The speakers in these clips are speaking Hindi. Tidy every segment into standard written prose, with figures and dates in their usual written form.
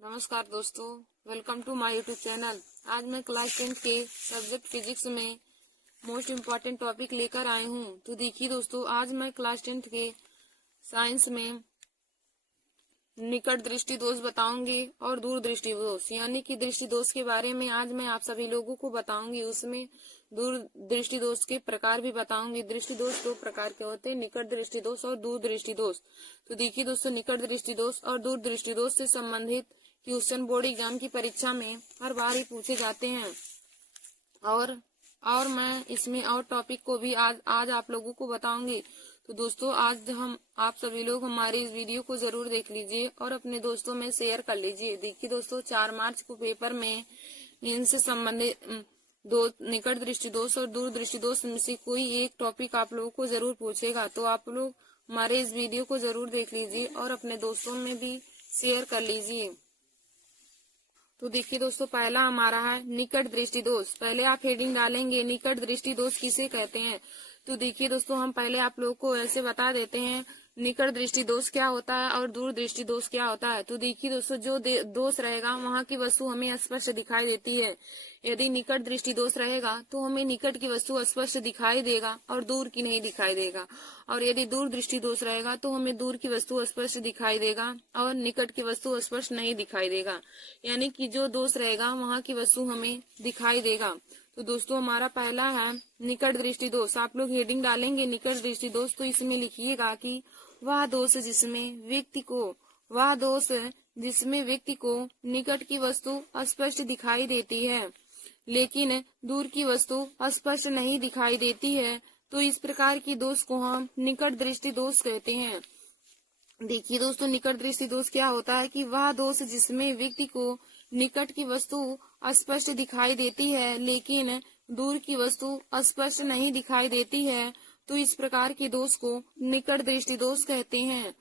नमस्कार दोस्तों, welcome to my YouTube channel. आज मैं क्लास 10 के सब्जेक्ट फिजिक्स में मोस्ट इम्पॉर्टेंट टॉपिक लेकर आई हूँ। तो देखिए दोस्तों, आज मैं क्लास 10 के साइंस में निकट दृष्टि दोष बताऊंगी और दूर दृष्टि दोष यानी कि दृष्टि दोष के बारे में आज मैं आप सभी लोगों को बताऊंगी। उसमें दूर दृष्टि दोष के प्रकार भी बताऊंगी। दृष्टि दोष दो प्रकार के होते हैं, निकट दृष्टि दोष और दूर दृष्टि दोष। तो देखिए दोस्तों, निकट दृष्टि दोष और दूर दृष्टि दोष से संबंधित क्वेश्चन बोर्ड एग्जाम की परीक्षा में हर बार ही पूछे जाते हैं और मैं इसमें और टॉपिक को भी आज आप लोगों को बताऊंगी। तो दोस्तों, आज आप सभी लोग हमारे इस वीडियो को जरूर देख लीजिए और अपने दोस्तों में शेयर कर लीजिए। देखिए दोस्तों, 4 मार्च को पेपर में इनसे संबंधित दो निकट दृष्टि दोष और दूर दृष्टि दोष में से कोई एक टॉपिक आप लोगों को जरूर पूछेगा। तो आप लोग हमारे इस वीडियो को जरूर देख लीजिए और अपने दोस्तों में भी शेयर कर लीजिए। तो देखिए दोस्तों, पहला हमारा है निकट दृष्टि दोष। पहले आप हेडिंग डालेंगे निकट दृष्टि दोष किसे कहते हैं। तो देखिए दोस्तों, हम पहले आप लोगों को ऐसे बता देते हैं निकट दृष्टि दोष क्या होता है और दूर दृष्टि दोष क्या होता है। तो देखिए दोस्तों, जो दोष रहेगा वहाँ की वस्तु हमें स्पष्ट दिखाई देती है। यदि निकट दृष्टि दोष रहेगा तो हमें निकट की वस्तु स्पष्ट दिखाई देगा और दूर की नहीं दिखाई देगा। और यदि दूर दृष्टि दोष रहेगा तो हमें दूर की वस्तु स्पष्ट दिखाई देगा और निकट की वस्तु स्पष्ट नहीं दिखाई देगा। यानी कि जो दोष रहेगा वहाँ की वस्तु हमें दिखाई देगा। तो दोस्तों, हमारा पहला है निकट दृष्टि दोष। आप लोग हेडिंग डालेंगे निकट दृष्टि दोष, तो इसमें लिखिएगा कि वह दोष जिसमें व्यक्ति को निकट की वस्तु स्पष्ट दिखाई देती है लेकिन दूर की वस्तु स्पष्ट नहीं दिखाई देती है। तो इस प्रकार की दोष को हम निकट दृष्टि दोष कहते हैं। देखिए दोस्तों, निकट दृष्टि दोष क्या होता है कि वह दोष जिसमें व्यक्ति को निकट की वस्तु स्पष्ट दिखाई देती है लेकिन दूर की वस्तु स्पष्ट नहीं दिखाई देती है। तो इस प्रकार के दोष को निकट दृष्टि दोष कहते हैं।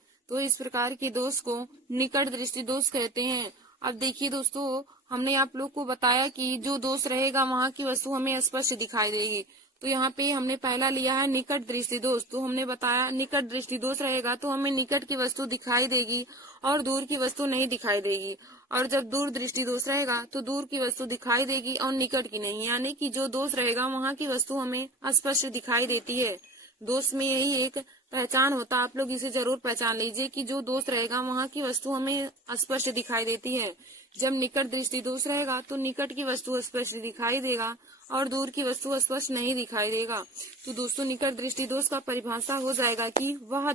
अब देखिए दोस्तों, हमने आप लोग को बताया कि जो दोष रहेगा वहाँ की वस्तु हमें स्पष्ट दिखाई देगी। तो यहाँ पे हमने पहला लिया है निकट दृष्टि दोष। तो हमने बताया निकट दृष्टि दोष रहेगा तो हमें निकट की वस्तु दिखाई देगी और दूर की वस्तु नहीं दिखाई देगी। और जब दूर दृष्टि दोष रहेगा तो दूर की वस्तु दिखाई देगी और निकट की नहीं। यानी कि जो दोष रहेगा वहाँ की वस्तु हमें स्पष्ट दिखाई देती है। दोष में यही एक पहचान होता है, आप लोग इसे जरूर पहचान लीजिए कि जो दोष रहेगा वहाँ की वस्तु हमें स्पष्ट दिखाई देती है। जब निकट दृष्टि दोष रहेगा तो निकट की वस्तु स्पष्ट दिखाई देगा और दूर की वस्तु स्पष्ट नहीं दिखाई देगा। तो दोस्तों, निकट दृष्टि दोष का परिभाषा हो जाएगा कि वह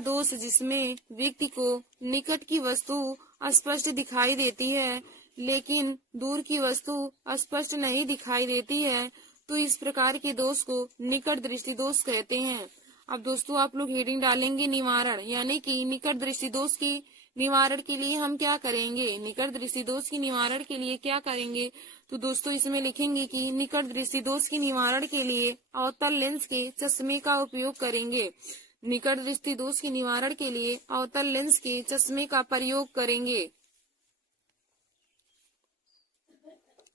दोष जिसमें व्यक्ति को निकट की वस्तु स्पष्ट दिखाई देती है लेकिन दूर की वस्तु स्पष्ट नहीं दिखाई देती है। तो इस प्रकार के दोष को निकट दृष्टि दोष कहते हैं। अब दोस्तों, आप लोग हेडिंग डालेंगे निवारण, यानी कि निकट दृष्टि दोष की निवारण के लिए हम क्या करेंगे। निकट दृष्टि दोष की निवारण के लिए क्या करेंगे, तो दोस्तों इसमें लिखेंगे कि निकट दृष्टि दोष की निवारण के लिए अवतल लेंस के चश्मे का उपयोग करेंगे। निकट दृष्टि दोष के निवारण के लिए अवतल लेंस के चश्मे का प्रयोग करेंगे।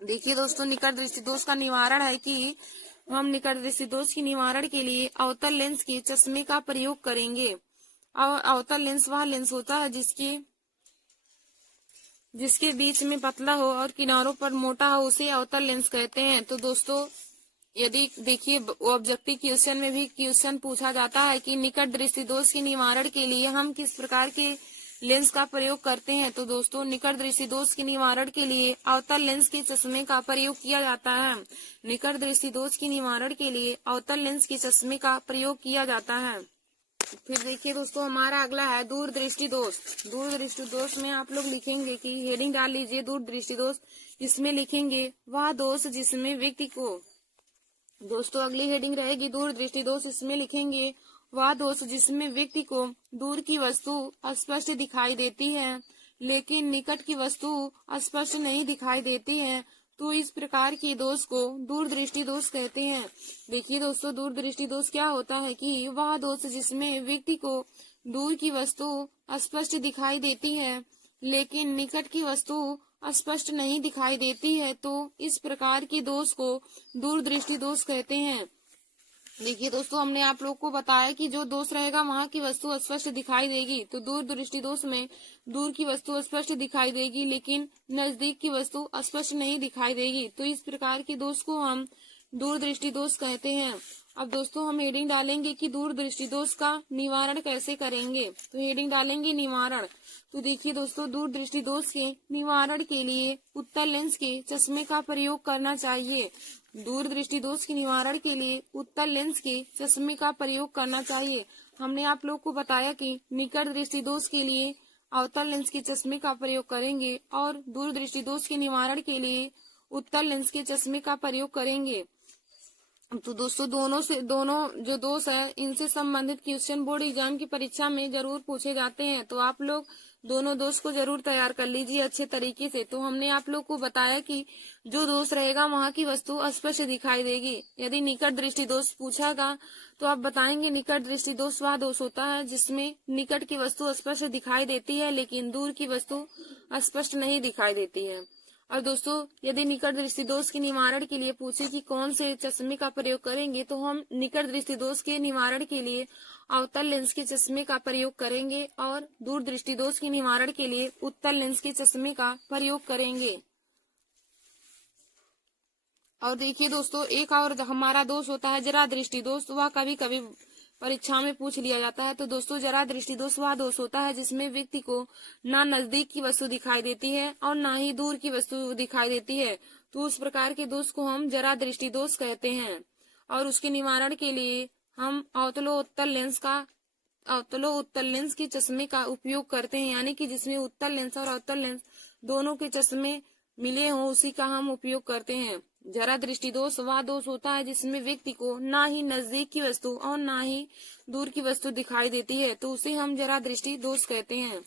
देखिए दोस्तों, निकट दृष्टि दोष का निवारण है कि हम निकट दृष्टि दोष की निवारण के लिए अवतल लेंस के चश्मे का प्रयोग करेंगे। और अवतल लेंस वह लेंस होता है जिसके बीच में पतला हो और किनारों पर मोटा हो, उसे अवतल लेंस कहते हैं। तो दोस्तों, यदि देखिए ऑब्जेक्टिव क्वेश्चन में भी क्वेश्चन पूछा जाता है कि निकट दृष्टि दोष के निवारण के लिए हम किस प्रकार के लेंस का प्रयोग करते हैं। तो दोस्तों, निकट दृष्टि दोष के निवारण के लिए अवतल लेंस के चश्मे का प्रयोग किया जाता है। निकट दृष्टि दोष के निवारण के लिए अवतल लेंस के चश्मे का प्रयोग किया जाता है। फिर देखिए दोस्तों, हमारा अगला है दूर दृष्टि दोष। दूर दृष्टि दोष में आप लोग लिखेंगे कि हेडिंग डाल लीजिए दूर दृष्टि दोष। इसमें लिखेंगे वह दोष जिसमें व्यक्ति को, दोस्तों अगली हेडिंग रहेगी दूर दृष्टि दोष। इसमें लिखेंगे वह दोष जिसमें व्यक्ति को दूर की वस्तु स्पष्ट दिखाई देती है लेकिन निकट की वस्तु स्पष्ट नहीं दिखाई देती है। तो इस प्रकार के दोष को दूर दृष्टि दोष कहते हैं। देखिए दोस्तों, दूर दृष्टि दोष क्या होता है कि वह दोष जिसमें व्यक्ति को दूर की वस्तु स्पष्ट दिखाई देती है लेकिन निकट की वस्तु स्पष्ट नहीं दिखाई देती है। तो इस प्रकार के दोष को दूर दृष्टि दोष कहते हैं। देखिए दोस्तों, हमने आप लोग को बताया कि जो दोष रहेगा वहां की वस्तु स्पष्ट दिखाई देगी। तो दूर दृष्टि दोष में दूर की वस्तु स्पष्ट दिखाई देगी, लेकिन नजदीक की वस्तु स्पष्ट नहीं दिखाई देगी। तो इस प्रकार के दोष को हम दूर दृष्टि दोष कहते हैं। अब दोस्तों हम हेडिंग डालेंगे कि दूर दृष्टि दोष का निवारण कैसे करेंगे। तो हेडिंग डालेंगे निवारण। तो देखिए दोस्तों, दूर दृष्टि दोष के निवारण के लिए उत्तल लेंस के चश्मे का प्रयोग करना चाहिए। दूर दृष्टि दोष के निवारण के लिए उत्तल लेंस के चश्मे का प्रयोग करना चाहिए। हमने आप लोग को बताया कि निकट दृष्टि दोष के लिए अवतल लेंस के चश्मे का प्रयोग करेंगे और दूर दृष्टि दोष के निवारण के लिए उत्तल लेंस के चश्मे का प्रयोग करेंगे। तो दोस्तों, दोनों जो दोष है इनसे संबंधित क्वेश्चन बोर्ड एग्जाम की परीक्षा में जरूर पूछे जाते हैं। तो आप लोग दोनों दोष को जरूर तैयार कर लीजिए अच्छे तरीके से। तो हमने आप लोग को बताया कि जो दोष रहेगा वहां की वस्तु स्पष्ट दिखाई देगी। यदि निकट दृष्टि दोष पूछागा तो आप बताएंगे निकट दृष्टि दोष वह दोष होता है जिसमें निकट की वस्तु स्पष्ट दिखाई देती है, लेकिन दूर की वस्तु स्पष्ट नहीं दिखाई देती है। और दोस्तों, यदि निकट दृष्टि दोष के निवारण के लिए पूछे कि कौन से चश्मे का प्रयोग करेंगे, तो हम निकट दृष्टि दोष के निवारण के लिए अवतल लेंस के चश्मे का प्रयोग करेंगे और दूर दृष्टि दोष के निवारण के लिए उत्तल लेंस के चश्मे का प्रयोग करेंगे। और देखिए दोस्तों, एक और हमारा दोष होता है जरा दृष्टि दोष। वह कभी कभी परीक्षा में पूछ लिया जाता है। तो दोस्तों, जरा दृष्टि दोष वह दोष होता है जिसमें व्यक्ति को ना नजदीक की वस्तु दिखाई देती है और ना ही दूर की वस्तु दिखाई देती है। तो उस प्रकार के दोष को हम जरा दृष्टि दोष कहते हैं। और उसके निवारण के लिए हम अवतलो उत्तल लेंस के चश्मे का उपयोग करते हैं, यानी कि जिसमें उत्तल लेंस और अवतल लेंस दोनों के चश्मे मिले हों उसी का हम उपयोग करते हैं। जरा दृष्टि दोष वह दोष होता है जिसमें व्यक्ति को ना ही नजदीक की वस्तु और ना ही दूर की वस्तु दिखाई देती है, तो उसे हम जरा दृष्टि दोष कहते हैं।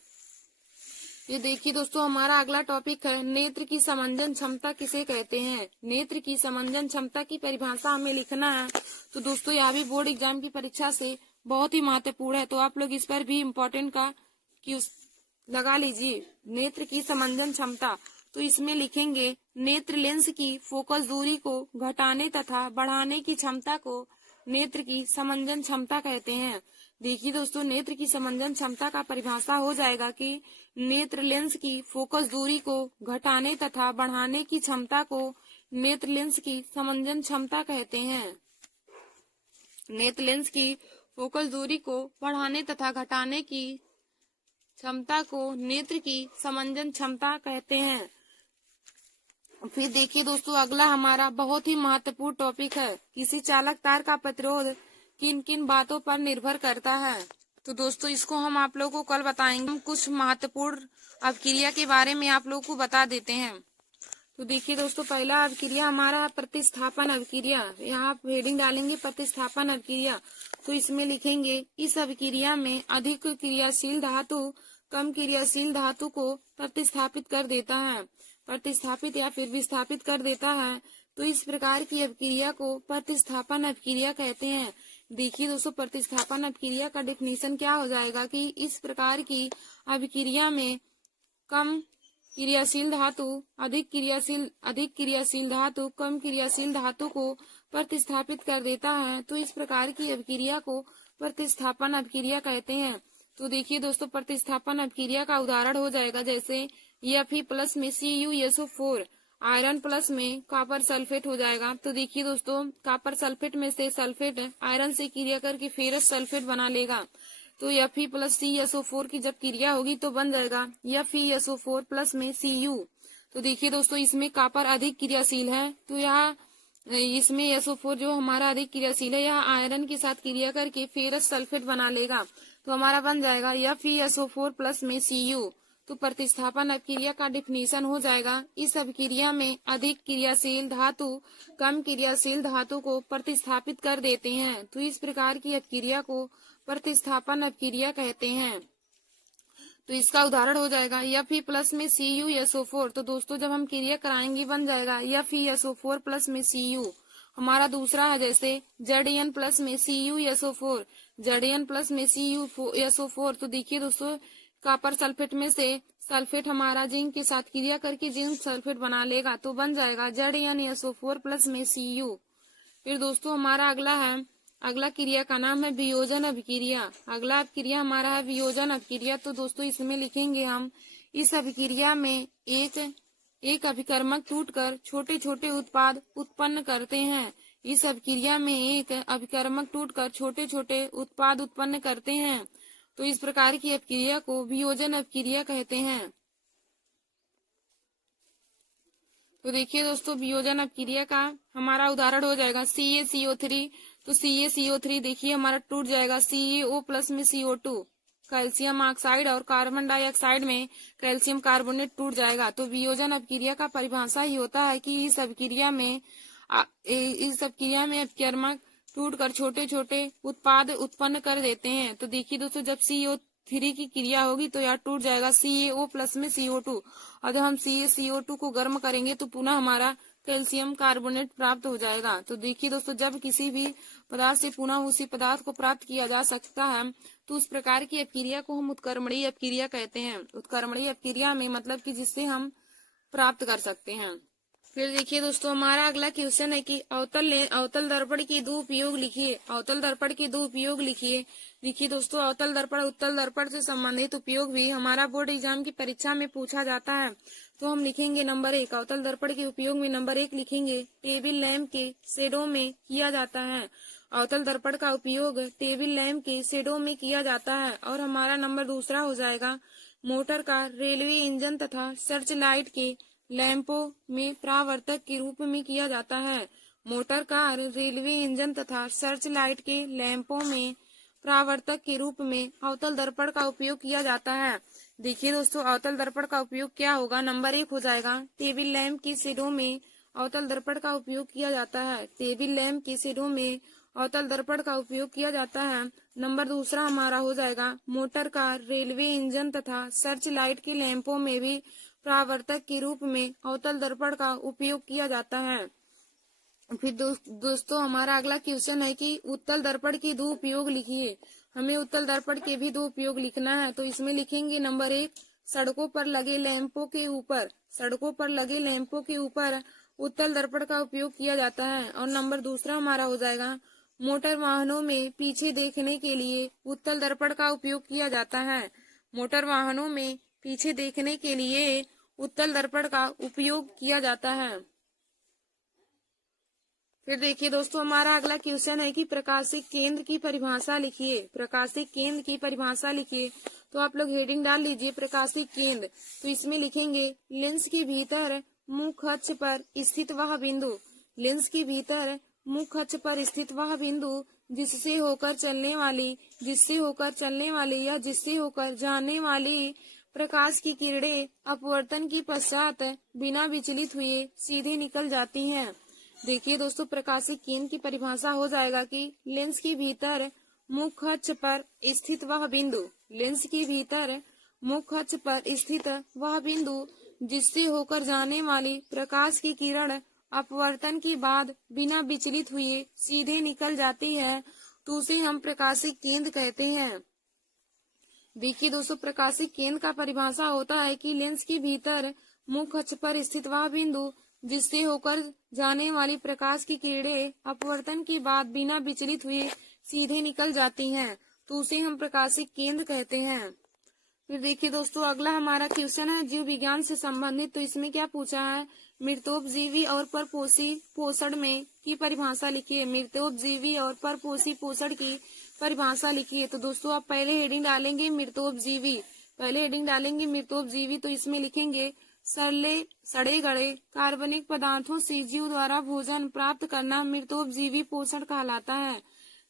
ये देखिए दोस्तों, हमारा अगला टॉपिक है नेत्र की समंजन क्षमता किसे कहते हैं। नेत्र की समंजन क्षमता की परिभाषा हमें लिखना है। तो दोस्तों, यह भी बोर्ड एग्जाम की परीक्षा से बहुत ही महत्वपूर्ण है, तो आप लोग इस पर भी इम्पोर्टेंट का क्यूज लगा लीजिए। नेत्र की समंजन क्षमता, तो इसमें लिखेंगे नेत्र लेंस की फोकस दूरी को घटाने तथा बढ़ाने की क्षमता को नेत्र की समंजन क्षमता कहते हैं। देखिए दोस्तों, नेत्र की समंजन क्षमता का परिभाषा हो जाएगा कि नेत्र लेंस की फोकस दूरी को घटाने तथा बढ़ाने की क्षमता को नेत्र लेंस की समंजन क्षमता कहते हैं। नेत्र लेंस की फोकस दूरी को बढ़ाने तथा घटाने की क्षमता को नेत्र की समंजन क्षमता कहते हैं। फिर देखिए दोस्तों, अगला हमारा बहुत ही महत्वपूर्ण टॉपिक है किसी चालक तार का प्रतिरोध किन किन बातों पर निर्भर करता है। तो दोस्तों, इसको हम आप लोगों को कल बताएंगे। हम कुछ महत्वपूर्ण अवक्रिया के बारे में आप लोगों को बता देते हैं। तो देखिए दोस्तों, पहला अवक्रिया हमारा प्रतिस्थापन अवक्रिया। यहाँ आप हेडिंग डालेंगे प्रतिस्थापन अवक्रिया। तो इसमें लिखेंगे इस अवक्रिया में अधिक क्रियाशील धातु कम क्रियाशील धातु को प्रतिस्थापित कर देता है, प्रतिस्थापित या फिर विस्थापित कर देता है। तो इस प्रकार की अवक्रिया को प्रतिस्थापन अवक्रिया कहते हैं। देखिए दोस्तों, प्रतिस्थापन अवक्रिया का डेफिनेशन क्या हो जाएगा कि इस प्रकार की अवक्रिया में कम क्रियाशील धातु अधिक क्रियाशील धातु कम क्रियाशील धातु को प्रतिस्थापित कर देता है। तो इस प्रकार की अवक्रिया को प्रतिस्थापन अवक्रिया कहते हैं। तो देखिए दोस्तों, प्रतिस्थापन अवक्रिया का उदाहरण हो जाएगा जैसे Fe+ में CuSO4, आयरन प्लस में कॉपर सल्फेट हो जाएगा। तो देखिए दोस्तों, कॉपर सल्फेट में से सल्फेट आयरन से क्रिया करके फेरस सल्फेट बना लेगा। तो Fe+ CSO4 की जब क्रिया होगी तो बन जाएगा FeSO4+ में Cu। तो देखिए दोस्तों, इसमें कॉपर अधिक क्रियाशील है, तो यहाँ इसमें SO4 जो हमारा अधिक क्रियाशील है, यह आयरन के साथ क्रिया करके फेरस सल्फेट बना लेगा। तो हमारा बन जाएगा FeSO4+ में Cu। तो प्रतिस्थापन अवक्रिया का डेफिनेशन हो जाएगा इस अवक्रिया में अधिक क्रियाशील धातु कम क्रियाशील धातु को प्रतिस्थापित कर देते हैं। तो इस प्रकार की अवक्रिया को प्रतिस्थापन अवक्रिया कहते हैं। तो इसका उदाहरण हो जाएगा Fe+ में CuSO4। तो दोस्तों, जब हम क्रिया कराएंगे बन जाएगा FeSO4+ में Cu। हमारा दूसरा है जैसे Zn+ में CuSO4, Zn+ में CuSO4। तो देखिए दोस्तों, कॉपर सल्फेट में से सल्फेट हमारा जिंक के साथ क्रिया करके जिंक सल्फेट बना लेगा, तो बन जाएगा ZnSO4+ में Cu। फिर दोस्तों, हमारा अगला है अगला क्रिया का नाम है वियोजन अभिक्रिया। अगला अभिक्रिया हमारा है वियोजन अभिक्रिया। तो दोस्तों इसमें लिखेंगे हम, इस अभिक्रिया में एक अभिकर्मक टूटकर छोटे छोटे उत्पाद उत्पन्न करते हैं। इस अभिक्रिया में एक अभिकर्मक टूटकर छोटे छोटे उत्पाद उत्पन्न करते हैं। तो इस प्रकार की अभिक्रिया को वियोजन अभिक्रिया कहते हैं। तो देखिए दोस्तों, वियोजन अभिक्रिया का हमारा उदाहरण हो जाएगा CaCO3। तो CaCO3 देखिए हमारा टूट जाएगा CaO प्लस में CO2, कैल्शियम ऑक्साइड और कार्बन डाइऑक्साइड में कैल्शियम कार्बोनेट टूट जाएगा। तो वियोजन अभिक्रिया का परिभाषा ही होता है कि इस अभिक्रिया में अभिकर्मक टूटकर छोटे छोटे उत्पाद उत्पन्न कर देते हैं। तो देखिए दोस्तों, जब CO3 की क्रिया होगी तो यह टूट जाएगा CaO प्लस में CO2, और जब हम CaCO2 को गर्म करेंगे तो पुनः हमारा कैल्शियम कार्बोनेट प्राप्त हो जाएगा। तो देखिए दोस्तों, जब किसी भी पदार्थ से पुनः उसी पदार्थ को प्राप्त किया जा सकता है तो उस प्रकार की अपक्रिया को हम उत्क्रमणीय अपक्रिया कहते हैं। उत्क्रमणीय अपक्रिया में मतलब कि जिससे हम प्राप्त कर सकते हैं। फिर देखिए दोस्तों, हमारा अगला क्वेश्चन है कि अवतल दर्पण के दो उपयोग लिखिए। अवतल दर्पण के दो उपयोग लिखिए। देखिए दोस्तों, अवतल दर्पण उत्तल दर्पण से संबंधित उपयोग भी हमारा बोर्ड एग्जाम की परीक्षा में पूछा जाता है। तो हम लिखेंगे नंबर 1, अवतल दर्पण के उपयोग में नंबर 1 लिखेंगे, टेबल लैंप के शेडो में किया जाता है। अवतल दर्पण का उपयोग टेबल लैंप के शेडो में किया जाता है। और हमारा नंबर दूसरा हो जाएगा, मोटर कार, रेलवे इंजन तथा सर्च लाइट के लैंपों में परावर्तक के रूप में किया जाता है। मोटर कार, रेलवे इंजन तथा सर्च लाइट के लैंपों में परावर्तक के रूप में अवतल दर्पण का उपयोग किया जाता है। देखिए दोस्तों, अवतल दर्पण का उपयोग क्या होगा, नंबर 1 हो जाएगा, टेबल लैंप की शेडो में अवतल दर्पण का उपयोग किया जाता है। टेबल लैंप की शेडो में अवतल दर्पण का उपयोग किया जाता है। नंबर दूसरा हमारा हो जाएगा, मोटर कार, रेलवे इंजन तथा सर्च लाइट के लैंपों में भी परावर्तक के रूप में अवतल दर्पण का उपयोग किया जाता है। फिर दोस्तों हमारा अगला क्वेश्चन है कि उत्तल दर्पण के दो उपयोग लिखिए। हमें उत्तल दर्पण के भी दो उपयोग लिखना है। तो इसमें लिखेंगे नंबर 1, सड़कों पर लगे लैंपों के ऊपर उत्तल दर्पण का उपयोग किया जाता है। और नंबर दूसरा हमारा हो जाएगा, मोटर वाहनों में पीछे देखने के लिए उत्तल दर्पण का उपयोग किया जाता है। मोटर वाहनों में पीछे देखने के लिए उत्तल दर्पण का उपयोग किया जाता है। फिर देखिए दोस्तों, हमारा अगला क्वेश्चन है कि प्रकाशिक केंद्र की परिभाषा लिखिए। प्रकाशिक केंद्र की परिभाषा लिखिए। तो आप लोग हेडिंग डाल लीजिए प्रकाशिक केंद्र। तो इसमें लिखेंगे, लेंस के भीतर मुख्य अक्ष पर स्थित वह बिंदु, लेंस के भीतर मुख्य अक्ष पर स्थित वह बिंदु जिससे होकर चलने वाली या जिससे होकर जाने वाली प्रकाश की किरणें अपवर्तन के पश्चात बिना विचलित हुए सीधे निकल जाती हैं। देखिए दोस्तों, प्रकाशिक केंद्र की परिभाषा हो जाएगा कि लेंस के भीतर मुख्य अक्ष पर स्थित वह बिंदु, लेंस के भीतर मुख्य अक्ष पर स्थित वह बिंदु जिससे होकर जाने वाली प्रकाश की किरण अपवर्तन के बाद बिना विचलित हुए सीधे निकल जाती है, तो उसे हम प्रकाशिक केंद्र कहते हैं। देखिए दोस्तों, प्रकाशिक केंद्र का परिभाषा होता है कि लेंस के भीतर मुख्य अक्ष पर स्थित वह बिंदु जिससे होकर जाने वाली प्रकाश की किरणें अपवर्तन के बाद बिना विचलित हुए सीधे निकल जाती हैं, तो उसे हम प्रकाशिक केंद्र कहते हैं। फिर देखिए दोस्तों, अगला हमारा क्वेश्चन है जीव विज्ञान से संबंधित। तो इसमें क्या पूछा है, मृतोपजीवी और परपोषी पोषण में की परिभाषा लिखिए। मृतोपजीवी और परपोषी पोषण की परिभाषा लिखिए। तो दोस्तों आप पहले हेडिंग डालेंगे मृतोपजीवी। तो इसमें लिखेंगे, सड़े गले कार्बनिक पदार्थों से जीव द्वारा भोजन प्राप्त करना मृतोपजीवी पोषण कहलाता है।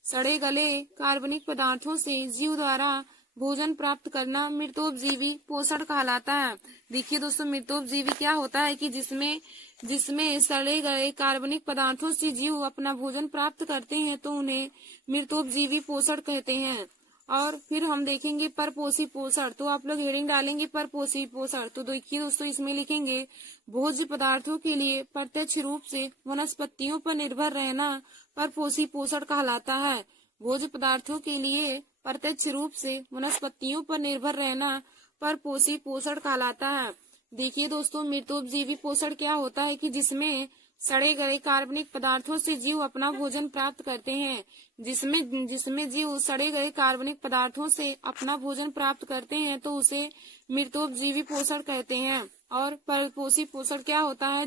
सड़े गले कार्बनिक पदार्थों से जीव द्वारा भोजन प्राप्त करना मृतोपजीवी पोषण कहलाता है। देखिए दोस्तों, मृतोपजीवी क्या होता है कि जिसमें सड़े गए कार्बनिक पदार्थों से जीव अपना भोजन प्राप्त करते हैं, तो उन्हें मृतोपजीवी पोषण कहते हैं। और फिर हम देखेंगे परपोषी पोषण। तो आप लोग हेडिंग डालेंगे परपोषी पोषण। तो देखिए दोस्तों, इसमें लिखेंगे, भोज्य पदार्थों के लिए प्रत्यक्ष रूप से वनस्पतियों पर निर्भर रहना परपोषी पोषण कहलाता है। भोज्य पदार्थों के लिए प्रत्यक्ष रूप से वनस्पतियों पर निर्भर रहना परपोषी पोषण कहलाता है। देखिए दोस्तों, मृतोपजीवी पोषण क्या होता है कि जिसमें सड़े गए कार्बनिक पदार्थों से जीव अपना भोजन प्राप्त करते हैं। जिसमें जीव सड़े गए कार्बनिक पदार्थों से अपना भोजन प्राप्त करते हैं तो उसे मृतोपजीवी पोषण कहते हैं। और परपोषी पोषण क्या होता है,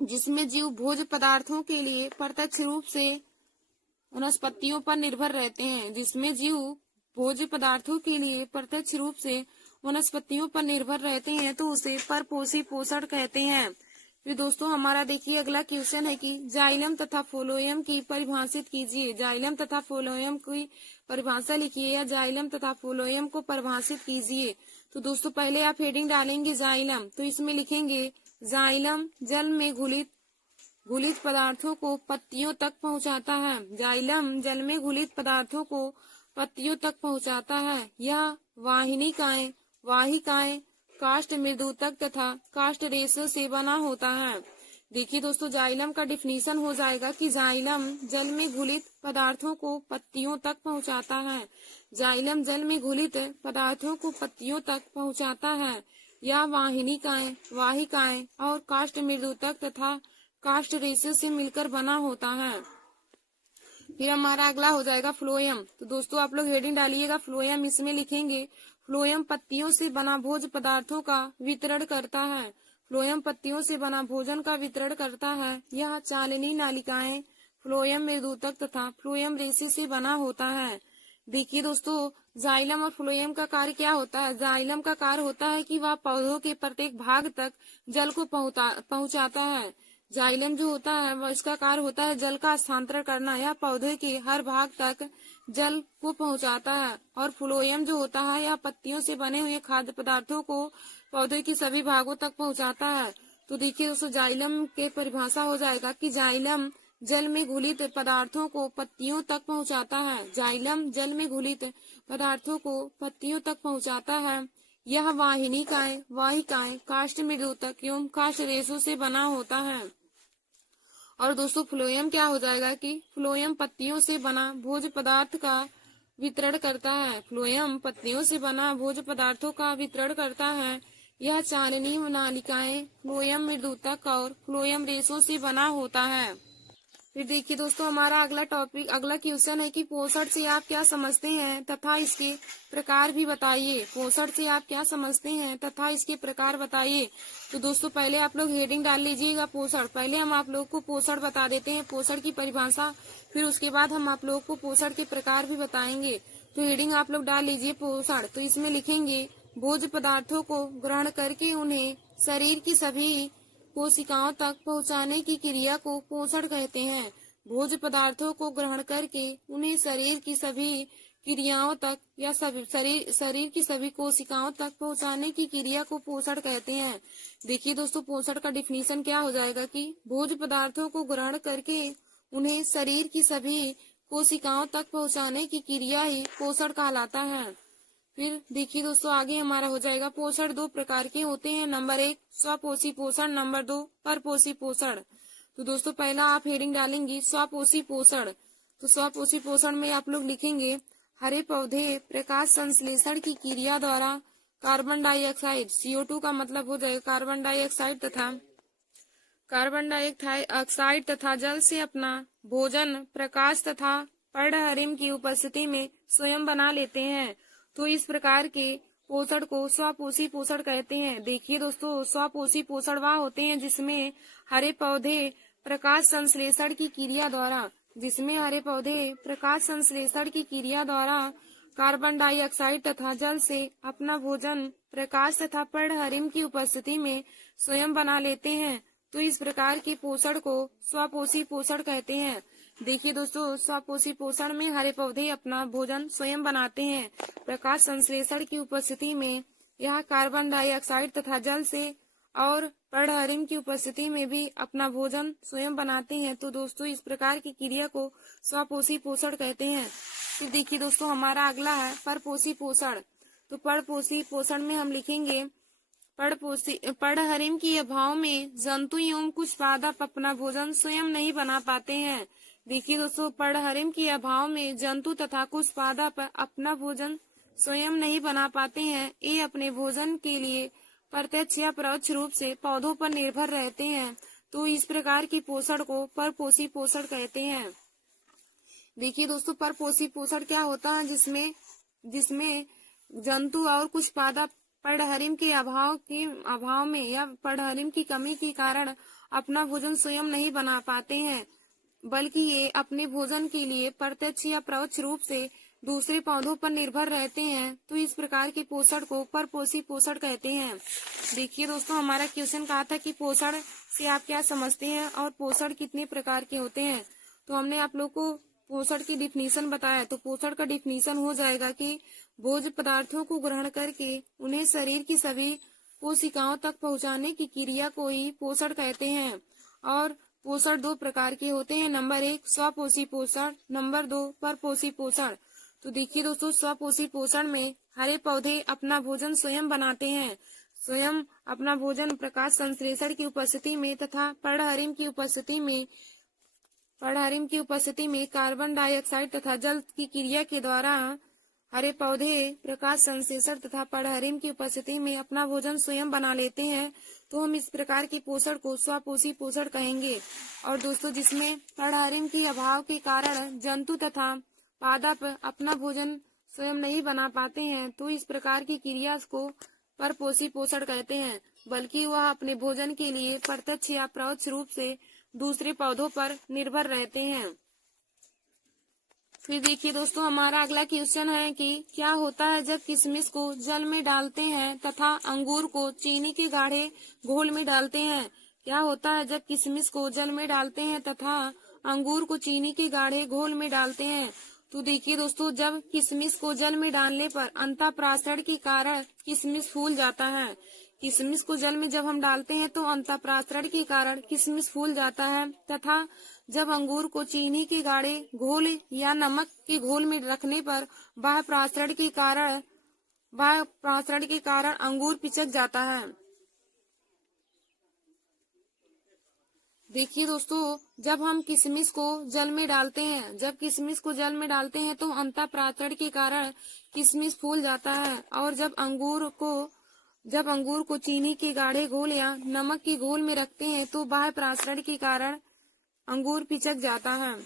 जिसमें जीव भोज्य पदार्थों के लिए प्रत्यक्ष रूप से वनस्पतियों पर निर्भर रहते हैं। जिसमें जीव भोज्य पदार्थों के लिए प्रत्यक्ष रूप से वनस्पतियों पर निर्भर रहते हैं तो उसे परपोषी पोषण कहते हैं। फिर दोस्तों हमारा देखिए अगला क्वेश्चन है कि जाइलम तथा फ्लोएम की परिभाषित कीजिए। जाइलम तथा फ्लोएम की परिभाषा लिखिए या जाइलम तथा फ्लोएम को परिभाषित कीजिए। तो दोस्तों पहले आप हेडिंग डालेंगे जाइलम, तो इसमें लिखेंगे जाइलम जल में घुलित पदार्थों को पत्तियों तक पहुंचाता है। जाइलम जल में घुलित पदार्थों को पत्तियों तक पहुंचाता है। यह वाहिकाएं काष्ठ मृदुतक तथा काष्ठ रेशों से बना होता है। देखिए दोस्तों जाइलम का डिफिनीशन हो जाएगा कि जाइलम जल में घुलित पदार्थों को पत्तियों तक पहुंचाता है। जाइलम जल में घुलित पदार्थों को पत्तियों तक पहुंचाता है। यह वाहिकाएं और काष्ठ मृदुतक तथा काष्ठ रेशे से मिलकर बना होता है। फिर हमारा अगला हो जाएगा फ्लोएम। तो दोस्तों आप लोग हेडिंग डालिएगा फ्लोएम, इसमें लिखेंगे फ्लोएम पत्तियों से बना भोज्य पदार्थों का वितरण करता है। फ्लोएम पत्तियों से बना भोजन का वितरण करता है। यह चालनी नालिकाएं फ्लोएम मृदुतक तथा फ्लोएम रेशे से बना होता है। देखिए दोस्तों जाइलम और फ्लोएम का कार्य क्या होता है। जाइलम का कार्य होता है कि वह पौधों के प्रत्येक भाग तक जल को पहुंचाता है। जाइलम जो होता है वह इसका कार्य होता है जल का स्थानांतरण करना या पौधे के हर भाग तक जल को पहुंचाता है। और फ्लोएम जो होता है यह पत्तियों से बने हुए खाद्य पदार्थों को पौधे के सभी भागों तक पहुंचाता है। तो देखिए दोस्तों जाइलम के परिभाषा हो जाएगा कि जाइलम जल में घुलित पदार्थों को पत्तियों तक पहुंचाता है। जाइलम जल में घुलित पदार्थों को पत्तियों तक पहुंचाता है। यह वाहिकाएं काष्ठ मृदुतक एवं काष्ठ रेशों से बना होता है। और दोस्तों फ्लोएम क्या हो जाएगा कि फ्लोएम पत्तियों से बना भोज्य पदार्थ का वितरण करता है। फ्लोएम पत्तियों से बना भोज्य पदार्थों का वितरण करता है। यह चालनी नालिकाएं फ्लोएम मृदुतक और फ्लोएम रेशों से बना होता है। फिर देखिए दोस्तों हमारा अगला क्वेश्चन है कि पोषण से आप क्या समझते हैं तथा इसके प्रकार भी बताइए। पोषण से आप क्या समझते हैं तथा इसके प्रकार बताइए। तो दोस्तों पहले आप लोग हेडिंग डाल लीजिएगा पोषण। पहले हम आप लोग को पोषण बता देते हैं, पोषण की परिभाषा, फिर उसके बाद हम आप लोग को पोषण के प्रकार भी बताएंगे। तो हेडिंग आप लोग डाल लीजिए पोषण। तो इसमें लिखेंगे भोज्य पदार्थों को ग्रहण करके उन्हें शरीर की सभी कोशिकाओं तक पहुंचाने की क्रिया को पोषण कहते हैं। भोज्य पदार्थों को ग्रहण करके उन्हें शरीर की सभी क्रियाओं तक या शरीर की सभी कोशिकाओं तक पहुंचाने की क्रिया को पोषण कहते हैं। देखिए दोस्तों पोषण का डिफिनीशन क्या हो जाएगा कि भोज्य पदार्थों को ग्रहण करके उन्हें शरीर की सभी कोशिकाओं तक पहुंचाने की क्रिया ही पोषण कहलाता है। फिर देखिए दोस्तों आगे हमारा हो जाएगा पोषण दो प्रकार के होते हैं। नंबर 1 स्वपोषी पोषण, नंबर 2 परपोषी पोषण। तो दोस्तों पहला आप हेडिंग डालेंगे स्वपोषी पोषण। तो स्वपोषी पोषण में आप लोग लिखेंगे हरे पौधे प्रकाश संश्लेषण की क्रिया द्वारा कार्बन डाइऑक्साइड CO2 का मतलब हो जाएगा कार्बन डाइऑक्साइड तथा जल से अपना भोजन प्रकाश तथा पर्णहरिम की उपस्थिति में स्वयं बना लेते हैं। तो इस प्रकार के पोषण को स्वपोषी पोषण कहते हैं। देखिए दोस्तों स्वपोषी पोषण वह होते हैं जिसमें हरे पौधे प्रकाश संश्लेषण की क्रिया द्वारा कार्बन डाइऑक्साइड तथा जल से अपना भोजन प्रकाश तथा पर्णहरिम की उपस्थिति में स्वयं बना लेते हैं। तो इस प्रकार के पोषण को स्वपोषी पोषण कहते हैं। देखिए दोस्तों स्वपोषी पोषण में हरे पौधे अपना भोजन स्वयं बनाते हैं। प्रकाश संश्लेषण की उपस्थिति में यह कार्बन डाइऑक्साइड तथा जल से और पर्णहरिम की उपस्थिति में भी अपना भोजन स्वयं बनाते हैं। तो दोस्तों इस प्रकार की क्रिया को स्वपोषी पोषण कहते हैं। फिर देखिए दोस्तों हमारा अगला है परपोषी पोषण। तो परपोषी पोषण में हम लिखेंगे पर्णहरिम के अभाव में जंतु एवं कुछ पादप अपना भोजन स्वयं नहीं बना पाते हैं। देखिए दोस्तों पर्णहरिम के अभाव में जंतु तथा कुछ पादप अपना भोजन स्वयं नहीं बना पाते हैं। ये अपने भोजन के लिए प्रत्यक्ष या परोक्ष रूप से पौधों पर निर्भर रहते हैं, तो इस प्रकार की पोषण को परपोषी पोषण कहते हैं। देखिए दोस्तों, परपोषी पोषण क्या होता है, जिसमें जिसमें जंतु और कुछ पादप पर्णहरिम के अभाव में या पर्णहरिम की कमी के कारण अपना भोजन स्वयं नहीं बना पाते हैं, बल्कि ये अपने भोजन के लिए प्रत्यक्ष या परोक्ष रूप से दूसरे पौधों पर निर्भर रहते हैं, तो इस प्रकार के पोषण को परपोषी पोषण कहते हैं। देखिए दोस्तों, हमारा क्वेश्चन कहा था कि पोषण से आप क्या समझते हैं और पोषण कितने प्रकार के होते हैं। तो हमने आप लोग को पोषण की डिफिनीशन बताया। तो पोषण का डिफिनीशन हो जाएगा कि भोज्य पदार्थों को ग्रहण करके उन्हें शरीर की सभी कोशिकाओं तक पहुंचाने की क्रिया को ही पोषण कहते हैं। और पोषण दो प्रकार के होते हैं, नंबर 1 स्वपोषी पोषण, नंबर 2 परपोषी पोषण। तो देखिए दोस्तों, स्वपोषी पोषण में हरे पौधे अपना भोजन स्वयं बनाते हैं, स्वयं अपना भोजन प्रकाश संश्लेषण की उपस्थिति में तथा पर्णहरिम की उपस्थिति में कार्बन डाइऑक्साइड तथा जल की क्रिया के द्वारा हरे पौधे प्रकाश संश्लेषण तथा पर्णहरिम की उपस्थिति में अपना भोजन स्वयं बना लेते हैं, तो हम इस प्रकार के पोषण को स्वपोषी पोषण कहेंगे। और दोस्तों, जिसमें पर्णहरिम के अभाव के कारण जंतु तथा पादप अपना भोजन स्वयं नहीं बना पाते हैं, तो इस प्रकार की क्रिया को परपोषी पोषण कहते हैं, बल्कि वह अपने भोजन के लिए प्रत्यक्ष या परोक्ष रूप से दूसरे पौधों पर निर्भर रहते हैं। फिर देखिए दोस्तों, हमारा अगला क्वेश्चन है कि क्या होता है जब किशमिश को जल में डालते हैं तथा अंगूर को चीनी के गाढ़े घोल में डालते हैं। क्या होता है जब किशमिश को जल में डालते हैं तथा अंगूर को चीनी के गाढ़े घोल में डालते हैं। तो देखिए दोस्तों, जब किशमिश को जल में डालने पर अंतःप्राशरण के कारण किशमिश फूल जाता है। किशमिश को जल में जब हम डालते हैं तो अंतःप्राशरण के कारण किशमिश फूल जाता है, तथा जब अंगूर को चीनी के गाढ़े घोल या नमक के घोल में रखने पर बाह्य प्राशरण के कारण अंगूर पिचक जाता है। देखिए दोस्तों, जब हम किशमिश को जल में डालते हैं तो अंतःप्राशरण के कारण किशमिश फूल जाता है, और जब अंगूर को चीनी के गाढ़े घोल या नमक के घोल में रखते हैं तो बाह्य प्राशरण के कारण अंगूर पिचक जाता है।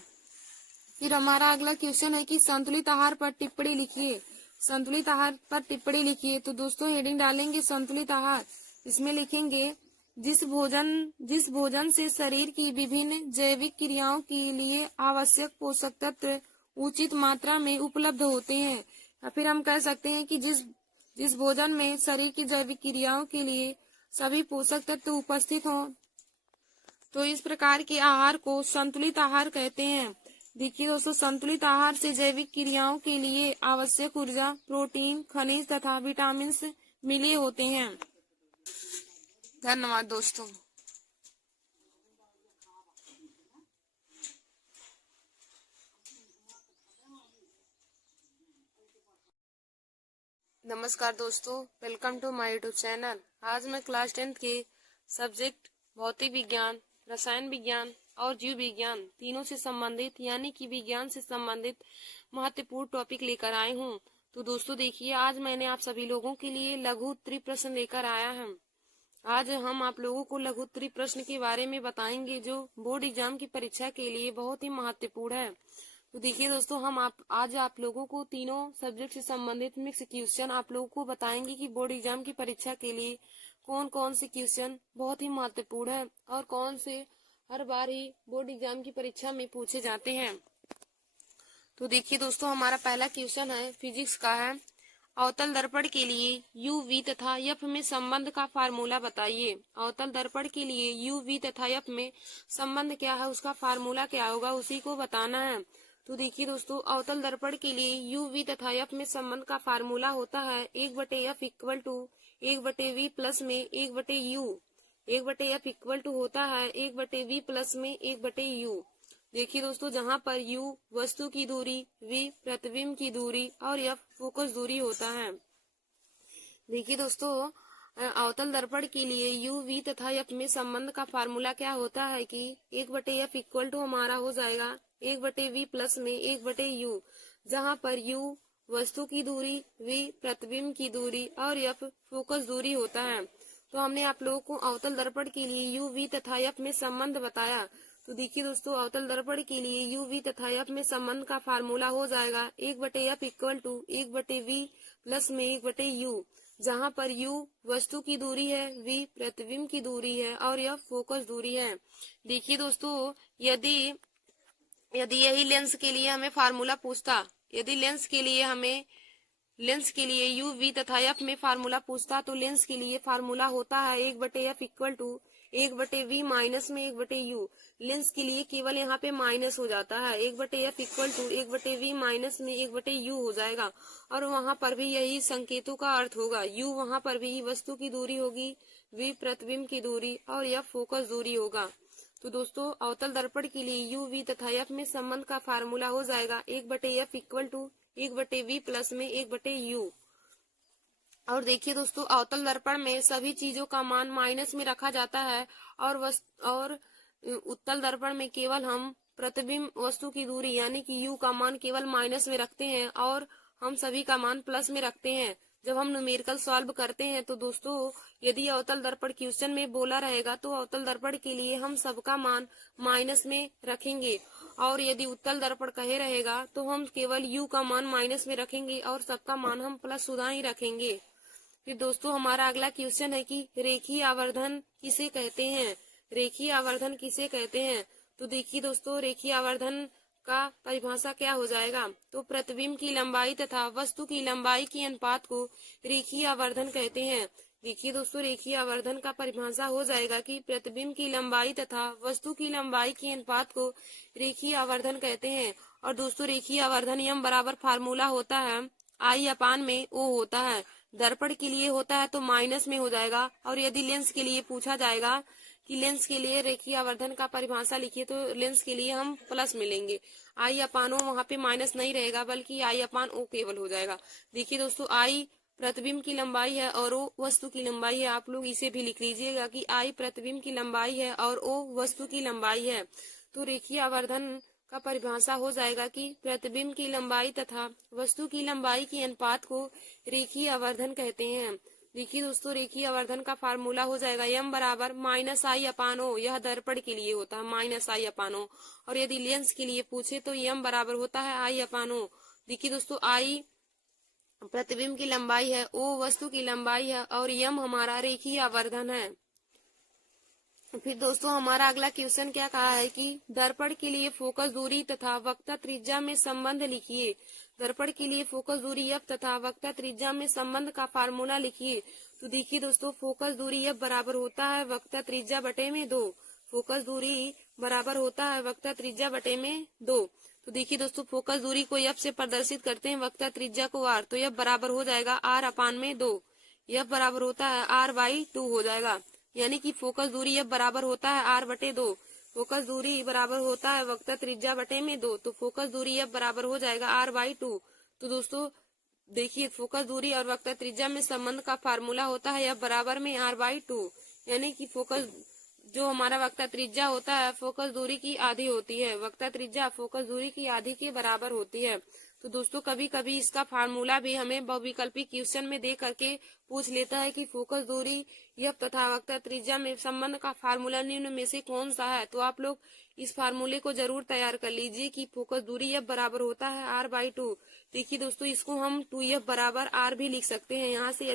फिर हमारा अगला क्वेश्चन है कि संतुलित आहार पर टिप्पणी लिखिए। संतुलित आहार पर टिप्पणी लिखिए। तो दोस्तों, हेडिंग डालेंगे संतुलित आहार। इसमें लिखेंगे जिस भोजन से शरीर की विभिन्न जैविक क्रियाओं के लिए आवश्यक पोषक तत्व उचित मात्रा में उपलब्ध होते हैं। या फिर हम कह सकते हैं कि जिस भोजन में शरीर की जैविक क्रियाओं के लिए सभी पोषक तत्व उपस्थित हों, तो इस प्रकार के आहार को संतुलित आहार कहते हैं। देखिए दोस्तों, संतुलित आहार से जैविक क्रियाओं के लिए आवश्यक ऊर्जा, प्रोटीन, खनिज तथा विटामिन मिले होते हैं। धन्यवाद दोस्तों। नमस्कार दोस्तों, welcome to my YouTube channel. आज मैं क्लास 10th के सब्जेक्ट भौतिक विज्ञान, रसायन विज्ञान और जीव विज्ञान तीनों से संबंधित यानी कि विज्ञान से संबंधित महत्वपूर्ण टॉपिक लेकर आई हूँ। तो दोस्तों देखिए, आज मैंने आप सभी लोगों के लिए लघु उत्तरीय प्रश्न लेकर आया हूँ। आज हम आप लोगों को लघु उत्तरीय प्रश्न के बारे में बताएंगे जो बोर्ड एग्जाम की परीक्षा के लिए बहुत ही महत्वपूर्ण है। तो देखिए दोस्तों, आज आप लोगों को तीनों सब्जेक्ट से संबंधित मिक्स क्वेश्चन आप लोगों को बताएंगे कि बोर्ड एग्जाम की परीक्षा के लिए कौन कौन से क्वेश्चन बहुत ही महत्वपूर्ण है और कौन से हर बार ही बोर्ड एग्जाम की परीक्षा में पूछे जाते हैं। तो देखिए दोस्तों, हमारा पहला क्वेश्चन है फिजिक्स का है। अवतल दर्पण के लिए यू वी तथा एफ में संबंध का फार्मूला बताइए। अवतल दर्पण के लिए यू वी तथा एफ में संबंध क्या है, उसका फार्मूला क्या होगा, उसी को बताना है। तो देखिए दोस्तों, अवतल दर्पण के लिए यू वी तथा एफ में संबंध का फार्मूला होता है 1/f equal to 1/v plus में 1/u। 1/f इक्वल टू होता है 1/v प्लस में 1/u। देखिए दोस्तों, जहाँ पर u वस्तु की दूरी, v प्रतिबिंब की दूरी और f फोकस दूरी होता है। देखिए दोस्तों, अवतल दर्पण के लिए u v तथा f में संबंध का फार्मूला क्या होता है कि 1/f इक्वल टू हमारा हो जाएगा 1/v प्लस में 1/u, जहाँ पर u वस्तु की दूरी, v प्रतिबिंब की दूरी और f फोकस दूरी होता है। तो हमने आप लोगों को अवतल दर्पण के लिए यू वी तथा एफ में संबंध बताया। तो देखिए दोस्तों, अवतल दर्पण के लिए यू वी तथा एफ में संबंध का फार्मूला हो जाएगा 1/f equal to 1/v plus में 1/u, जहाँ पर u वस्तु की दूरी है, v प्रतिबिंब की दूरी है और f फोकस दूरी है। देखिए दोस्तों, यदि यदि यही लेंस के लिए हमें फार्मूला पूछता, यदि लेंस के लिए यू वी तथा एफ में फार्मूला पूछता, तो लेंस के लिए फार्मूला होता है 1/f equal to 1/v minus में 1/u। लेंस के लिए केवल यहाँ पे माइनस हो जाता है, 1/f equal to 1/v minus में 1/u हो जाएगा। और वहां पर भी यही संकेतों का अर्थ होगा, u वहां पर भी वस्तु की दूरी होगी, v प्रतिबिंब की दूरी और f फोकस दूरी होगा। तो दोस्तों, अवतल दर्पण के लिए यू वी तथा एफ में संबंध का फार्मूला हो जाएगा 1/f equal to 1/v plus में 1/u। और देखिए दोस्तों, अवतल दर्पण में सभी चीजों का मान माइनस में रखा जाता है और उत्तल दर्पण में केवल हम प्रतिबिंब वस्तु की दूरी यानी कि u का मान केवल माइनस में रखते हैं और हम सभी का मान प्लस में रखते हैं। जब हम न्यूमेरिकल सॉल्व करते हैं तो दोस्तों, यदि अवतल दर्पण क्वेश्चन में बोला रहेगा तो अवतल दर्पण के लिए हम सबका मान माइनस में रखेंगे, और यदि उत्तल दर्पण कहे रहेगा तो हम केवल u का मान माइनस में रखेंगे और सबका मान हम प्लस सुधा ही रखेंगे। फिर दोस्तों, हमारा अगला क्वेश्चन है कि रेखीय आवर्धन किसे कहते हैं। रेखीय आवर्धन किसे कहते हैं? तो देखिए दोस्तों, रेखीय आवर्धन का परिभाषा क्या हो जाएगा, तो प्रतिबिंब की लंबाई तथा वस्तु की लंबाई के अनुपात को रेखीय आवर्धन कहते हैं। देखिए दोस्तों, रेखीय आवर्धन का परिभाषा हो जाएगा कि प्रतिबिंब की लंबाई तथा वस्तु की लंबाई के अनुपात को रेखीय आवर्धन कहते हैं। और दोस्तों, रेखीय आवर्धन यम बराबर फार्मूला होता है I अपान में O होता है। दर्पण के लिए होता है तो माइनस में हो जाएगा, और यदि लेंस के लिए पूछा जाएगा कि लेंस के लिए रेखीय आवर्धन का परिभाषा लिखिए, तो लेंस के लिए हम प्लस मिलेंगे। I अपान O वहाँ पे माइनस नहीं रहेगा, बल्कि I अपान O केवल हो जाएगा। देखिए दोस्तों, I प्रतिबिंब की लंबाई है और O वस्तु की लंबाई है। आप लोग इसे भी लिख लीजिएगा कि I प्रतिबिंब की लंबाई है और O वस्तु की लंबाई है। तो रेखीय आवर्धन का परिभाषा हो जाएगा कि प्रतिबिंब की लंबाई तथा वस्तु की लंबाई के अनुपात को रेखीय आवर्धन कहते हैं। देखिए दोस्तों, रेखीय आवर्धन का फार्मूला हो जाएगा m बराबर -I अपान O। यह दर्पण के लिए होता है -I अपान O, और यदि लेंस के लिए पूछे तो m बराबर होता है I अपान O। देखिए दोस्तों, I प्रतिबिंब की लंबाई है, O वस्तु की लंबाई है और m हमारा रेखीय आवर्धन है। फिर दोस्तों, हमारा अगला क्वेश्चन क्या कहा है कि दर्पण के लिए फोकस दूरी तथा वक्रता त्रिज्या में संबंध लिखिए। दर्पण के लिए फोकस दूरी f तथा वक्रता त्रिज्या में संबंध का फार्मूला लिखिए। तो देखिए दोस्तों, फोकस दूरी f बराबर होता है वक्रता त्रिज्या बटे में 2। फोकस दूरी बराबर होता है वक्रता त्रिज्या बटे में 2। तो देखिए दोस्तों, फोकस दूरी को f से प्रदर्शित करते हैं, वक्रता त्रिज्या को r, तो f बराबर हो जाएगा r अपान में 2। f बराबर होता है r/2 हो जाएगा, यानी कि फोकस दूरी f बराबर होता है r बटे 2। फोकस दूरी बराबर होता है वक्रता त्रिज्या बटे में 2, तो फोकस दूरी f बराबर हो जाएगा r/2। तो दोस्तों देखिए, फोकस दूरी और वक्रता त्रिज्या में संबंध का फार्मूला होता है f बराबर में r/2, यानी कि फोकस जो हमारा वक्रता त्रिज्या होता है फोकस दूरी की आधी होती है। वक्रता त्रिज्या फोकस दूरी की आधी के बराबर होती है। तो दोस्तों, कभी कभी इसका फार्मूला भी हमें बहुविकल्पी क्वेश्चन में दे करके पूछ लेता है कि फोकस दूरी f तथा वक्रता त्रिज्या में संबंध का फार्मूला निम्न में से कौन सा है। तो आप लोग इस फार्मूले को जरूर तैयार कर लीजिए कि फोकस दूरी f बराबर होता है r/2। देखिए दोस्तों, इसको हम 2f बराबर r भी लिख सकते हैं। यहाँ से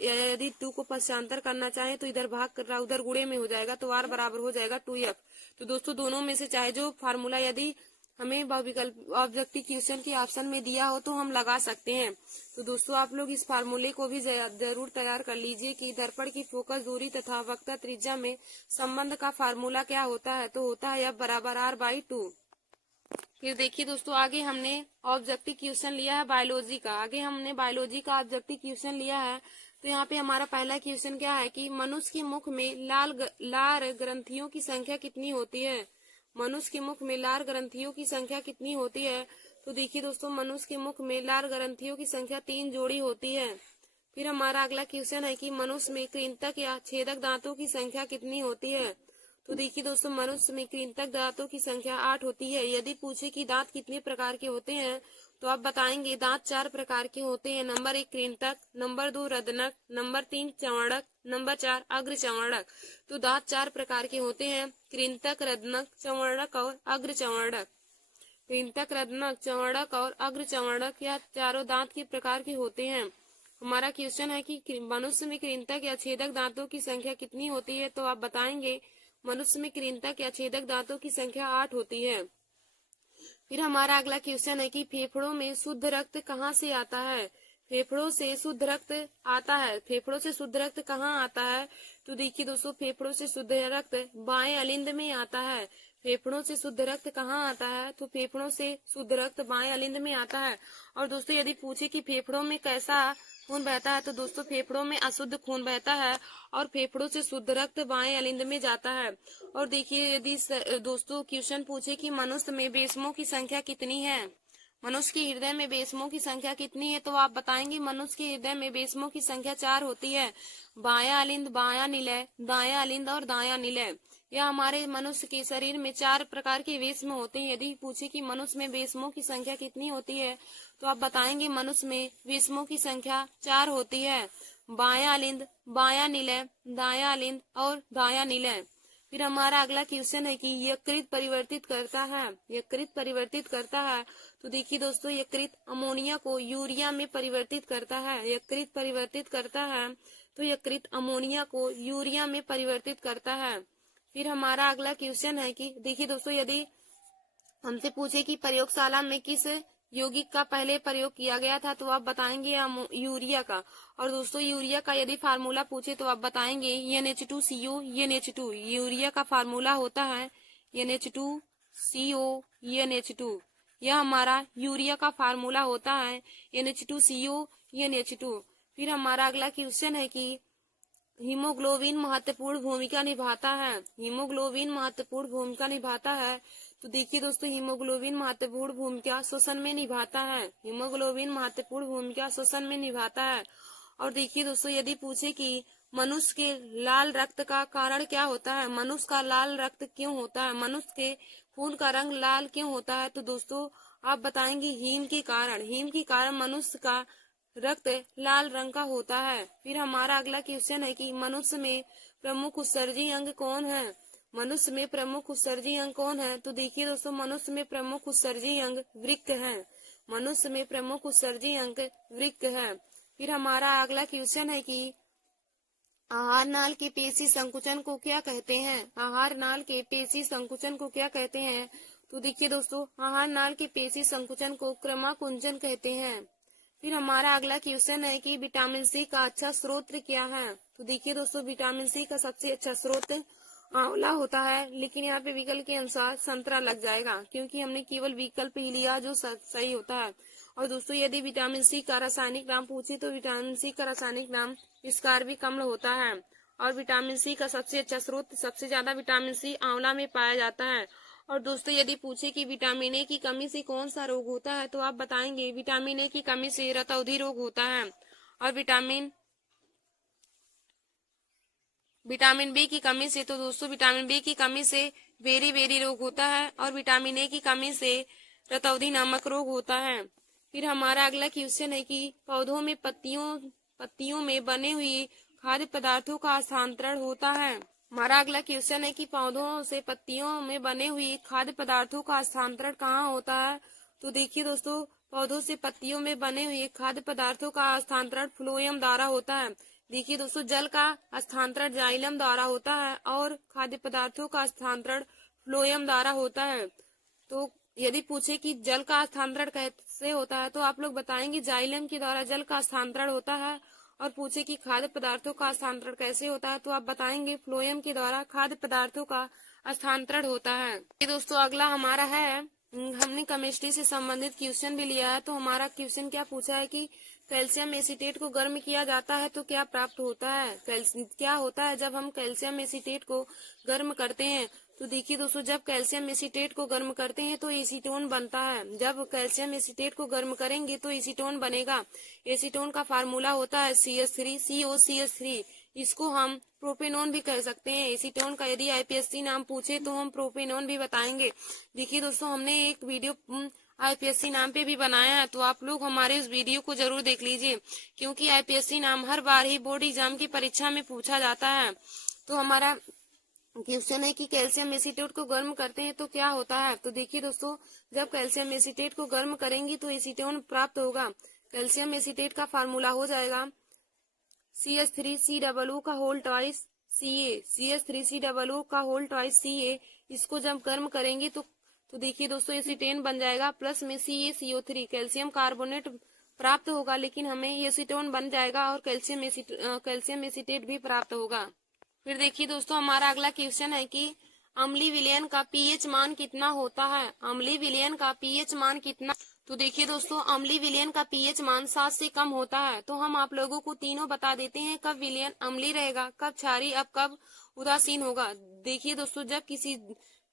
यदि 2 को पक्षांतर करना चाहे तो इधर भाग कर रहा उधर गुणे में हो जाएगा, तो r बराबर हो जाएगा 2f। तो दोस्तों, दोनों में से चाहे जो फार्मूला यदि हमें बहुविकल्प ऑब्जेक्टिव क्वेश्चन के ऑप्शन में दिया हो तो हम लगा सकते हैं। तो दोस्तों, आप लोग इस फार्मूले को भी जरूर तैयार कर लीजिए कि दर्पण की फोकस दूरी तथा वक्रता त्रिज्या में संबंध का फार्मूला क्या होता है, तो होता है f बराबर r/2। फिर देखिए दोस्तों, आगे हमने ऑब्जेक्टिव क्वेश्चन लिया है बायोलॉजी का। आगे हमने बायोलॉजी का ऑब्जेक्टिव क्वेश्चन लिया है। तो यहाँ पे हमारा पहला क्वेश्चन क्या है कि मनुष्य के मुख में लार ग्रंथियों की संख्या कितनी होती है। मनुष्य के मुख में लार ग्रंथियों की संख्या कितनी होती है। तो देखिए दोस्तों, मनुष्य के मुख में लार ग्रंथियों की संख्या 3 जोड़ी होती है। फिर हमारा अगला क्वेश्चन है कि मनुष्य में कृंतक या छेदक दांतों की संख्या कितनी होती है। तो देखिए दोस्तों, मनुष्य में कृंतक दांतों की संख्या 8 होती है। यदि पूछे कि दांत कितने प्रकार के होते हैं तो आप बताएंगे दांत 4 प्रकार के होते हैं। नंबर 1 कृंतक, नंबर 2 रदनक, नंबर 3 चंवड़क, नंबर 4 अग्र चंवड़क। तो दांत 4 प्रकार के होते हैं, कृंतक, रदनक, चंवड़क और अग्र चंवड़क। कृंतक, रदनक, चंवड़क और अग्र चंवड़क या चारों दांत के प्रकार के होते हैं। हमारा क्वेश्चन है कि मनुष्य में कृंतक या छेदक दांतों की संख्या कितनी होती है। तो आप बताएंगे मनुष्य में कृंतक या छेदक दांतों की संख्या 8 होती है। फिर हमारा अगला क्वेश्चन है कि फेफड़ों में शुद्ध रक्त कहाँ से आता है। फेफड़ों से शुद्ध रक्त आता है। फेफड़ों से शुद्ध रक्त कहाँ आता है। तो देखिए दोस्तों, फेफड़ों से शुद्ध रक्त बाएं अलिंद में आता है। फेफड़ों से शुद्ध रक्त कहाँ आता है। तो फेफड़ों से शुद्ध रक्त बाएं अलिंद में आता है। और दोस्तों यदि पूछे कि फेफड़ों में कैसा खून बहता है, तो दोस्तों फेफड़ों में अशुद्ध खून बहता है और फेफड़ों से शुद्ध रक्त बाएं अलिंद में जाता है। और देखिए यदि दोस्तों क्वेश्चन पूछे कि मनुष्य में बेसमों की संख्या कितनी है, मनुष्य के हृदय में बेसमों की संख्या कितनी है। तो आप बताएंगे मनुष्य के हृदय में बेसमों की संख्या 4 होती है। बायां अलिंद, बायां निलय, दायां अलिंद और दायां निलय। यह हमारे मनुष्य के शरीर में 4 प्रकार के बेसम होते हैं। यदि पूछे कि मनुष्य में बेसमों की संख्या कितनी होती है, तो आप बताएंगे मनुष्य में बेसमों की संख्या 4 होती है। बायां अलिंद, बायां निलय, दायां अलिंद और दायां निलय। फिर हमारा अगला क्वेश्चन है कि यकृत परिवर्तित करता है। यकृत परिवर्तित करता है। तो देखिए दोस्तों, यकृत अमोनिया को यूरिया में परिवर्तित करता है। यकृत परिवर्तित करता है। तो यकृत अमोनिया को यूरिया में परिवर्तित करता है। फिर हमारा अगला क्वेश्चन है कि देखिए दोस्तों, यदि हमसे पूछे कि प्रयोगशाला में किस यौगिक का पहले प्रयोग किया गया था, तो आप बताएंगे यूरिया का। और दोस्तों यूरिया का यदि फार्मूला पूछे तो आप बताएंगे NH2CO NH2। यूरिया का फार्मूला होता है NH2CO NH2। यह हमारा यूरिया का फार्मूला होता है NH2CO NH2। फिर हमारा अगला क्वेश्चन है कि हीमोग्लोबिन महत्वपूर्ण भूमिका निभाता है। हीमोग्लोबिन महत्वपूर्ण भूमिका निभाता है। तो देखिए दोस्तों, हीमोग्लोबिन महत्वपूर्ण भूमिका श्वसन में निभाता है। हीमोग्लोबिन महत्वपूर्ण भूमिका श्वसन में निभाता है। और देखिए दोस्तों, यदि पूछे कि मनुष्य के लाल रक्त का कारण क्या होता है, मनुष्य का लाल रक्त क्यों होता है, मनुष्य के खून का रंग लाल क्यों होता है, तो दोस्तों आप बताएंगे हीम के कारण। हीम के कारण मनुष्य का रक्त लाल रंग का होता है। फिर हमारा अगला क्वेश्चन है कि मनुष्य में प्रमुख उत्सर्जी अंग कौन है। मनुष्य में प्रमुख उत्सर्जी अंग कौन है। तो देखिए दोस्तों, मनुष्य में प्रमुख उत्सर्जी अंग वृक्क है। मनुष्य में प्रमुख उत्सर्जी अंग वृक्क है। फिर हमारा अगला क्वेश्चन है कि आहार नाल के पेशी संकुचन को क्या कहते हैं। आहार नाल के पेशी संकुचन को क्या कहते हैं। तो देखिए दोस्तों, आहार नाल के पेशी संकुचन को क्रमाकुंचन कहते हैं। फिर हमारा अगला क्वेश्चन है कि विटामिन सी का अच्छा स्रोत क्या है। तो देखिए दोस्तों, विटामिन सी का सबसे अच्छा स्रोत आंवला होता है, लेकिन यहाँ पे विकल्प के अनुसार संतरा लग जाएगा, क्योंकि हमने केवल विकल्प ही लिया जो सही होता है। और दोस्तों यदि विटामिन सी का रासायनिक नाम पूछे तो विटामिन सी का रासायनिक नाम स्कारबिक अम्ल होता है। और विटामिन सी का सबसे अच्छा स्रोत, सबसे ज्यादा विटामिन सी आंवला में पाया जाता है। और दोस्तों यदि पूछे कि विटामिन ए की कमी से कौन सा रोग होता है, तो आप बताएंगे विटामिन ए की कमी से रतौंधी रोग होता है। और विटामिन बी की कमी से, तो दोस्तों विटामिन बी की कमी से बेरी बेरी रोग होता है। और विटामिन ए की कमी से रतौंधी नामक रोग होता है। फिर हमारा अगला क्वेश्चन है कि पौधों में पत्तियों में बने हुए खाद्य पदार्थों का हस्तांतरण होता है। हमारा अगला क्वेश्चन है कि पौधों से पत्तियों में बने हुए खाद्य पदार्थों का हस्तांतरण कहाँ होता है। तो देखिए दोस्तों, पौधों से पत्तियों में बने हुए खाद्य पदार्थों का हस्तांतरण फ्लोएम द्वारा होता है। देखिए दोस्तों, जल का हस्तांतरण जाइलम द्वारा होता है और खाद्य पदार्थों का हस्तांतरण फ्लोएम द्वारा होता है। तो यदि पूछे कि जल का हस्तांतरण कैसे होता है, तो आप लोग बताएंगे जाइलम के द्वारा जल का हस्तांतरण होता है। और पूछे कि खाद्य पदार्थों का हस्तांतरण कैसे होता है, तो आप बताएंगे फ्लोएम के द्वारा खाद्य पदार्थों का हस्तांतरण होता है। ये दोस्तों अगला हमारा है, हमने केमिस्ट्री से संबंधित क्वेश्चन भी लिया है। तो हमारा क्वेश्चन क्या पूछा है कि कैल्शियम एसीटेट को गर्म किया जाता है तो क्या प्राप्त होता है। क्या होता है जब हम कैल्शियम एसीटेट को गर्म करते हैं। तो देखिए दोस्तों, जब कैल्शियम एसीटेट को गर्म करते हैं तो एसीटोन बनता है। जब कैल्शियम एसीटेट को गर्म करेंगे तो एसीटोन बनेगा। एसीटोन का फार्मूला होता है CH3 COCH3। इसको हम प्रोपेनॉन भी कह सकते हैं। एसीटोन का यदि IPSC नाम पूछे तो हम प्रोपेनॉन भी बताएंगे। देखिए दोस्तों, हमने एक वीडियो आईपीएससी नाम पे भी बनाया है, तो आप लोग हमारे इस वीडियो को जरूर देख लीजिए, क्योंकि आईपीएससी नाम हर बार ही बोर्ड एग्जाम की परीक्षा में पूछा जाता है। तो हमारा क्वेश्चन है कि कैल्शियम एसीटेट को गर्म करते हैं तो क्या होता है। तो देखिए दोस्तों, जब कैल्शियम एसीटेट को गर्म करेंगी तो एसीटोन प्राप्त होगा। कैल्शियम एसीटेट का फार्मूला हो जाएगा CH3COO का होल ट्वाइस Ca, CH3COO का होल ट्वाइस Ca। इसको जब गर्म करेंगे तो देखिए दोस्तों, एसीटेन बन जाएगा, प्लस में CaCO3 कैल्शियम कार्बोनेट प्राप्त होगा, लेकिन हमें एसीटोन बन जाएगा और कैल्शियम एसीटेट भी प्राप्त होगा। फिर देखिए दोस्तों, हमारा अगला क्वेश्चन है कि अम्लीय विलयन का पीएच मान कितना होता है। अम्लीय विलयन का पीएच मान कितना। तो देखिए दोस्तों, अम्लीय विलयन का पीएच मान 7 से कम होता है। तो हम आप लोगों को तीनों बता देते हैं, कब विलयन अम्लीय रहेगा, कब क्षारीय, अब कब उदासीन होगा। देखिए दोस्तों,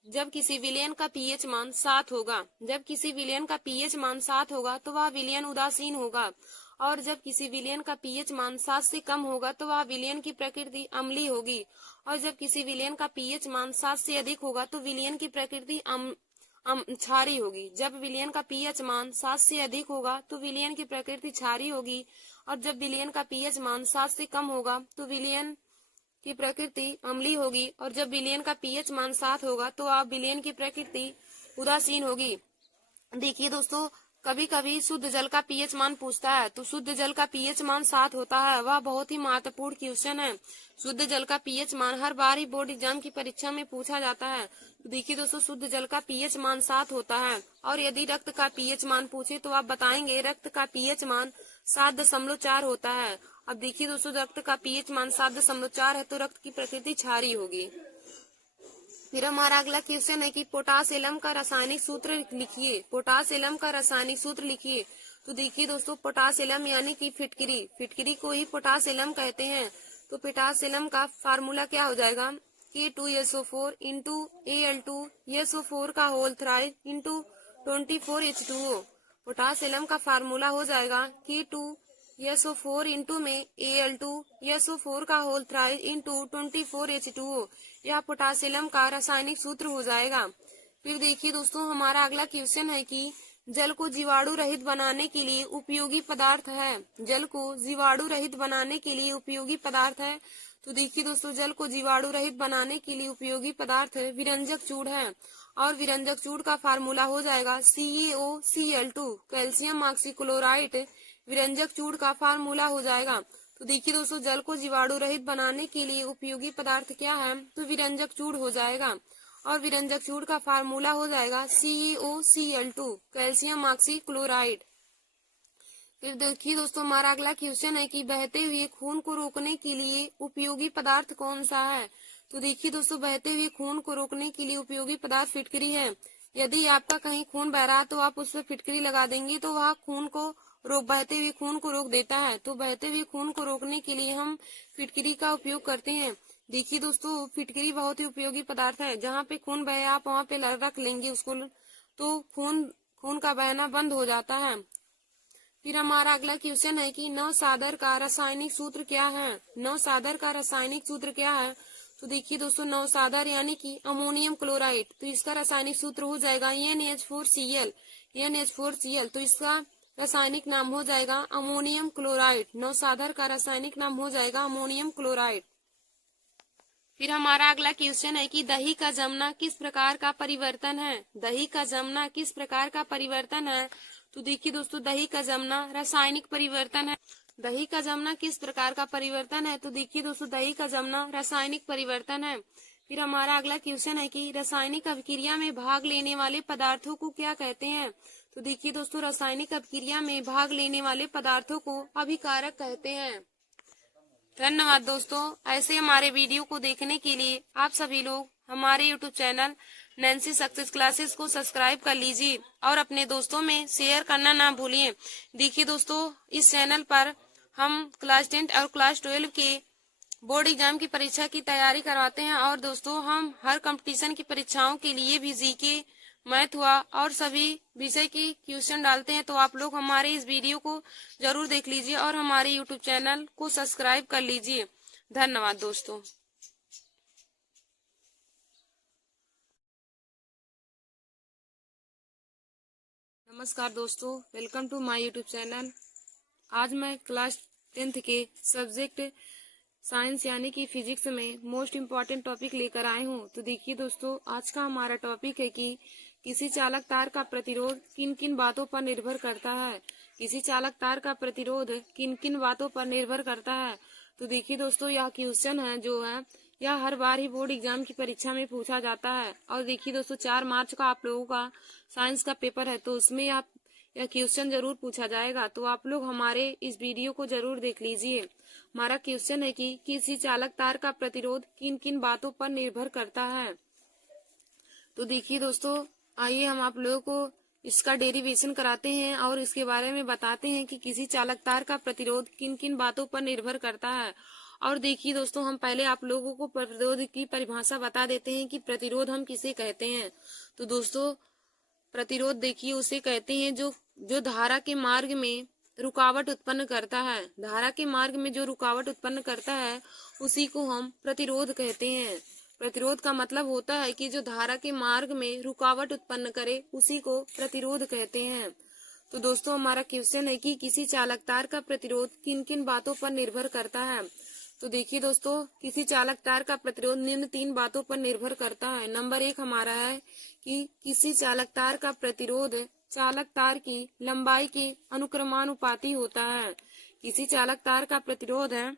जब किसी विलयन का पीएच मान 7 होगा, जब किसी विलयन का पीएच मान 7 होगा तो वह विलयन उदासीन होगा, और जब किसी विलयन का पीएच मान 7 से कम होगा तो वह विलयन की प्रकृति अम्लीय होगी, और जब किसी विलयन का पीएच मान 7 से अधिक होगा तो विलयन की प्रकृति क्षारीय होगी। जब विलयन का पीएच मान 7 से अधिक होगा तो विलयन की प्रकृति क्षारीय होगी, और जब विलयन का पीएच मान 7 से कम होगा तो विलयन की प्रकृति अम्लीय होगी, और जब विलयन का पीएच मान 7 होगा तो आप विलयन की प्रकृति उदासीन होगी। देखिए दोस्तों, कभी कभी शुद्ध जल का पीएच मान पूछता है, तो शुद्ध जल का पीएच मान 7 होता है। वह बहुत ही महत्वपूर्ण क्वेश्चन है। शुद्ध जल का पीएच मान हर बार ही बोर्ड एग्जाम की परीक्षा में पूछा जाता है। तो देखिए दोस्तों, शुद्ध जल का पीएच मान 7 होता है। और यदि रक्त का पीएच मान पूछे तो आप बताएंगे रक्त का पीएच मान 7.4 होता है। अब देखिए दोस्तों, रक्त का पीएच मान 7.4 है तो रक्त की प्रकृति क्षारीय होगी। फिर हमारा अगला क्वेश्चन है कि पोटास एलम का रासायनिक सूत्र लिखिए। पोटास एलम का रासायनिक सूत्र लिखिए। तो देखिए दोस्तों, पोटास एलम यानी कि फिटकिरी को ही पोटास एलम कहते हैं। तो पोटास एलम का फार्मूला क्या हो जाएगा, K2SO4 इंटू Al2SO4 का whole thrice into 24H2O। Potash alum का फार्मूला हो जाएगा K2SO4 इंटू में Al2SO4 का होल थ्राइस इंटू 24H2O। यह पोटासियम का रासायनिक सूत्र हो जाएगा। फिर देखिए दोस्तों, हमारा अगला क्वेश्चन है कि जल को जीवाणु रहित बनाने के लिए उपयोगी पदार्थ है। जल को जीवाणु रहित बनाने के लिए उपयोगी पदार्थ है। तो देखिए दोस्तों, जल को जीवाणु रहित बनाने के लिए उपयोगी पदार्थ विरंजक चूड़ है, और विरंजक चूड़ का फार्मूला हो जाएगा CaOCl2 कैल्शियम ऑक्सीक्लोराइड। विरंजक चूड़ का फार्मूला हो जाएगा। तो देखिए दोस्तों, जल को जीवाणु रहित बनाने के लिए उपयोगी पदार्थ क्या है, तो विरंजक चूड़ हो जाएगा, और विरंजक चूड़ का फार्मूला हो जाएगा CaOCl2 कैल्शियम ऑक्सीक्लोराइड। फिर देखिए दोस्तों, हमारा अगला क्वेश्चन है कि बहते हुए खून को रोकने के लिए उपयोगी पदार्थ कौन सा है। तो देखिए दोस्तों, बहते हुए खून को रोकने के लिए उपयोगी पदार्थ फिटकरी है। यदि आपका कहीं खून बह रहा है तो आप उस पर फिटकरी लगा देंगे तो वह बहते हुए खून को रोक देता है। तो बहते हुए खून को रोकने के लिए हम फिटकरी का उपयोग करते हैं। देखिए दोस्तों, फिटकरी बहुत ही उपयोगी पदार्थ है। जहाँ पे खून बहे आप वहाँ पे रख लेंगे उसको, तो खून का बहना बंद हो जाता है। फिर हमारा अगला क्वेश्चन है कि नवसादर का रासायनिक सूत्र क्या है। नवसादर का रासायनिक सूत्र क्या है। तो देखिए दोस्तों, नवसादर यानी कि अमोनियम क्लोराइड, तो इसका रासायनिक सूत्र हो जाएगा NH4Cl। तो इसका रासायनिक नाम हो जाएगा अमोनियम क्लोराइड। नवसादर का रासायनिक नाम हो जाएगा अमोनियम क्लोराइड। फिर हमारा अगला क्वेश्चन है कि दही का जमना किस प्रकार का परिवर्तन है। दही का जमना किस प्रकार का परिवर्तन है। तो देखिए दोस्तों, दही का जमना रासायनिक परिवर्तन है। दही का जमना किस प्रकार का परिवर्तन है। तो देखिए दोस्तों, दही का जमना रासायनिक परिवर्तन है। फिर हमारा अगला क्वेश्चन है कि रासायनिक अभिक्रिया में भाग लेने वाले पदार्थों को क्या कहते हैं। तो देखिए दोस्तों, रासायनिक अभिक्रिया में भाग लेने वाले पदार्थों को अभिकारक कहते हैं। धन्यवाद दोस्तों। ऐसे हमारे वीडियो को देखने के लिए आप सभी लोग हमारे YouTube channel Nancy success classes को सब्सक्राइब कर लीजिए और अपने दोस्तों में शेयर करना ना भूलिए। देखिए दोस्तों, इस चैनल पर हम क्लास 10 और क्लास 12 के बोर्ड एग्जाम की परीक्षा की तैयारी करवाते हैं, और दोस्तों हम हर कंपटीशन की परीक्षाओं के लिए भी जीके, मैथ हुआ और सभी विषय की क्वेश्चन डालते हैं। तो आप लोग हमारे इस वीडियो को जरूर देख लीजिए और हमारे यूट्यूब चैनल को सब्सक्राइब कर लीजिए। धन्यवाद दोस्तों। नमस्कार दोस्तों, welcome to my YouTube channel. आज मैं क्लास 10th के सब्जेक्ट साइंस यानी कि फिजिक्स में मोस्ट इम्पॉर्टेंट टॉपिक लेकर आए हूँ। तो देखिए दोस्तों, आज का हमारा टॉपिक है कि किसी चालक तार का प्रतिरोध किन किन बातों पर निर्भर करता है। किसी चालक तार का प्रतिरोध किन किन बातों पर निर्भर करता है। तो देखिए दोस्तों, यह क्वेश्चन है जो है यह हर बार ही बोर्ड एग्जाम की परीक्षा में पूछा जाता है। और देखिए दोस्तों, 4 मार्च का आप लोगों का साइंस का पेपर है, तो उसमें आप यह क्वेश्चन जरूर पूछा जाएगा। तो आप लोग हमारे इस वीडियो को जरूर देख लीजिए। हमारा क्वेश्चन है कि किसी चालक तार का प्रतिरोध किन किन बातों पर निर्भर करता है। तो देखिए दोस्तों, आइए हम आप लोगों को इसका डेरिवेशन कराते हैं और इसके बारे में बताते हैं कि किसी चालक तार का प्रतिरोध किन किन बातों पर निर्भर करता है। और देखिए दोस्तों, हम पहले आप लोगों को प्रतिरोध की परिभाषा बता देते हैं कि प्रतिरोध हम किसे कहते हैं। तो दोस्तों, प्रतिरोध देखिए उसे कहते हैं जो धारा के मार्ग में रुकावट उत्पन्न करता है। धारा के मार्ग में जो रुकावट उत्पन्न करता है उसी को हम प्रतिरोध कहते हैं। प्रतिरोध का मतलब होता है कि जो धारा के मार्ग में रुकावट उत्पन्न करे उसी को प्रतिरोध कहते हैं। तो दोस्तों, हमारा क्वेश्चन है कि किसी चालक तार का प्रतिरोध किन किन बातों पर निर्भर करता है। तो देखिए दोस्तों, किसी चालक तार का प्रतिरोध निम्न 3 बातों पर निर्भर करता है। नंबर 1 हमारा है कि किसी चालक तार का प्रतिरोध चालक तार की लंबाई के अनुक्रमानुपाती होता है। किसी चालक तार का प्रतिरोध है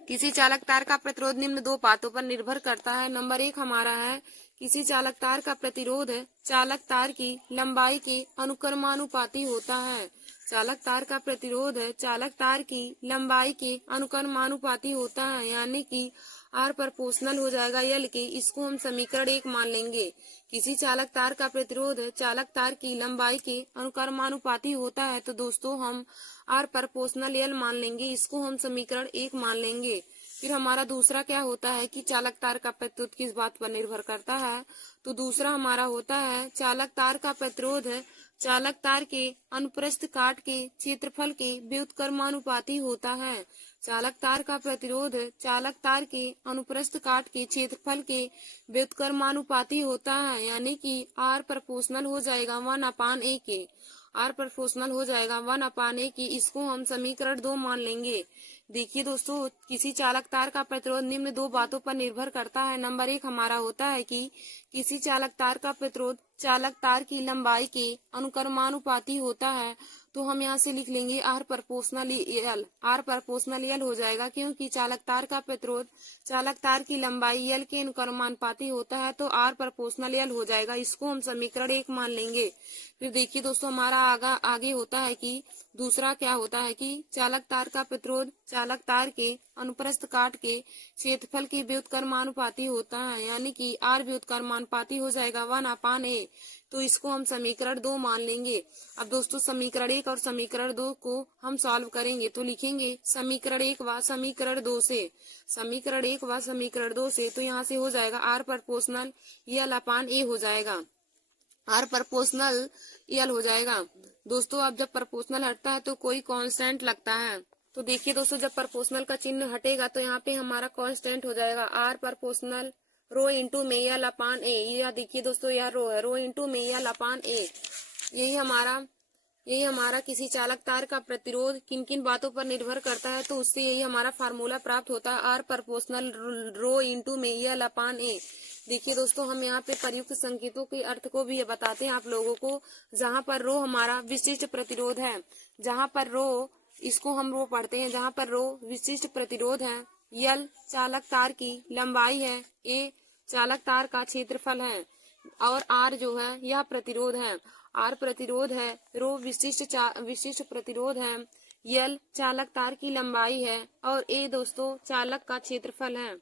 किसी चालक तार का प्रतिरोध निम्न 2 बातों पर निर्भर करता है। नंबर 1 हमारा है किसी चालक तार का प्रतिरोध चालक तार की लंबाई के अनुक्रमानुपाती होता है। चालक तार का प्रतिरोध चालक तार की लंबाई के अनुक्रमानुपाती होता है, यानी कि आर प्रोपोर्शनल हो जाएगा एल के। इसको हम समीकरण 1 मान लेंगे। किसी चालक तार का प्रतिरोध चालक तार की लंबाई के अनुक्रमानुपाती होता है, तो दोस्तों हम आर प्रोपोर्शनल एल मान लेंगे। इसको हम समीकरण 1 मान लेंगे। फिर हमारा दूसरा क्या होता है कि चालक तार का प्रतिरोध किस बात पर निर्भर करता है। तो दूसरा हमारा होता है चालक तार का प्रतिरोध चालक तार के अनुप्रस्थ काट के क्षेत्रफल के व्युत्क्रमानुपाती होता है। चालक तार का प्रतिरोध चालक तार के अनुप्रस्थ काट के क्षेत्रफल के व्युत्क्रमानुपाती होता है, यानी कि आर प्रोपोर्शनल हो जाएगा 1/a के। आर प्रोपोर्शनल हो जाएगा 1/a की। इसको हम समीकरण 2 मान लेंगे। देखिए दोस्तों, किसी चालक तार का प्रतिरोध निम्न 2 बातों पर निर्भर करता है। नंबर 1 हमारा होता है कि किसी चालक तार का प्रतिरोध चालक तार की लंबाई के अनुक्रमानुपाती होता है। तो हम यहाँ से लिख लेंगे R proportional L. R proportional L हो जाएगा क्योंकि चालक तार का प्रतिरोध चालक तार की लंबाई एल के अनुक्रमानुपाती होता है, तो आर प्रोपोर्शनल एल हो जाएगा। इसको हम समीकरण 1 मान लेंगे। फिर देखिए दोस्तों, हमारा आगे होता है कि दूसरा क्या होता है कि चालक तार का प्रतिरोध चालक तार के अनुप्रस्थ काट के क्षेत्रफल के व्युत्क्रमानुपाती होता है, यानी कि आर व्युत्क्रमानुपाती हो जाएगा 1/a। तो इसको हम समीकरण 2 मान लेंगे। अब दोस्तों, समीकरण 1 और समीकरण 2 को हम सॉल्व करेंगे। तो लिखेंगे समीकरण 1 व समीकरण 2 से। समीकरण 1 व समीकरण 2 से तो यहाँ से हो जाएगा आर प्रोपोर्शनल एल/a हो जाएगा। आर प्रोपोर्शनल एल हो जाएगा। दोस्तों, अब जब प्रोपोर्शनल हटता है तो कोई कांस्टेंट लगता है। तो देखिए दोस्तों, जब प्रोपोर्शनल का चिन्ह हटेगा तो यहाँ पे हमारा कांस्टेंट हो जाएगा आर प्रोपोर्शनल रो इंटू में एल/a। यह देखिए दोस्तों, यह रो है, रो इंटू में एल/a। यही हमारा किसी चालक तार का प्रतिरोध किन किन बातों पर निर्भर करता है, तो उससे यही हमारा फार्मूला प्राप्त होता है आर प्रोपोर्शनल रो इंटू में एल/a। देखिए दोस्तों, हम यहाँ पे प्रयुक्त संकेतों के अर्थ को भी बताते हैं आप लोगों को। जहाँ पर रो हमारा विशिष्ट प्रतिरोध है, जहाँ पर रो, इसको हम रो पढ़ते हैं, जहाँ पर रो विशिष्ट प्रतिरोध है, एल चालक तार की लंबाई है, ए चालक तार का क्षेत्रफल है, और आर जो है यह प्रतिरोध है। आर प्रतिरोध है, रो विशिष्ट प्रतिरोध है, एल चालक तार की लंबाई है, और ए दोस्तों चालक का क्षेत्रफल है।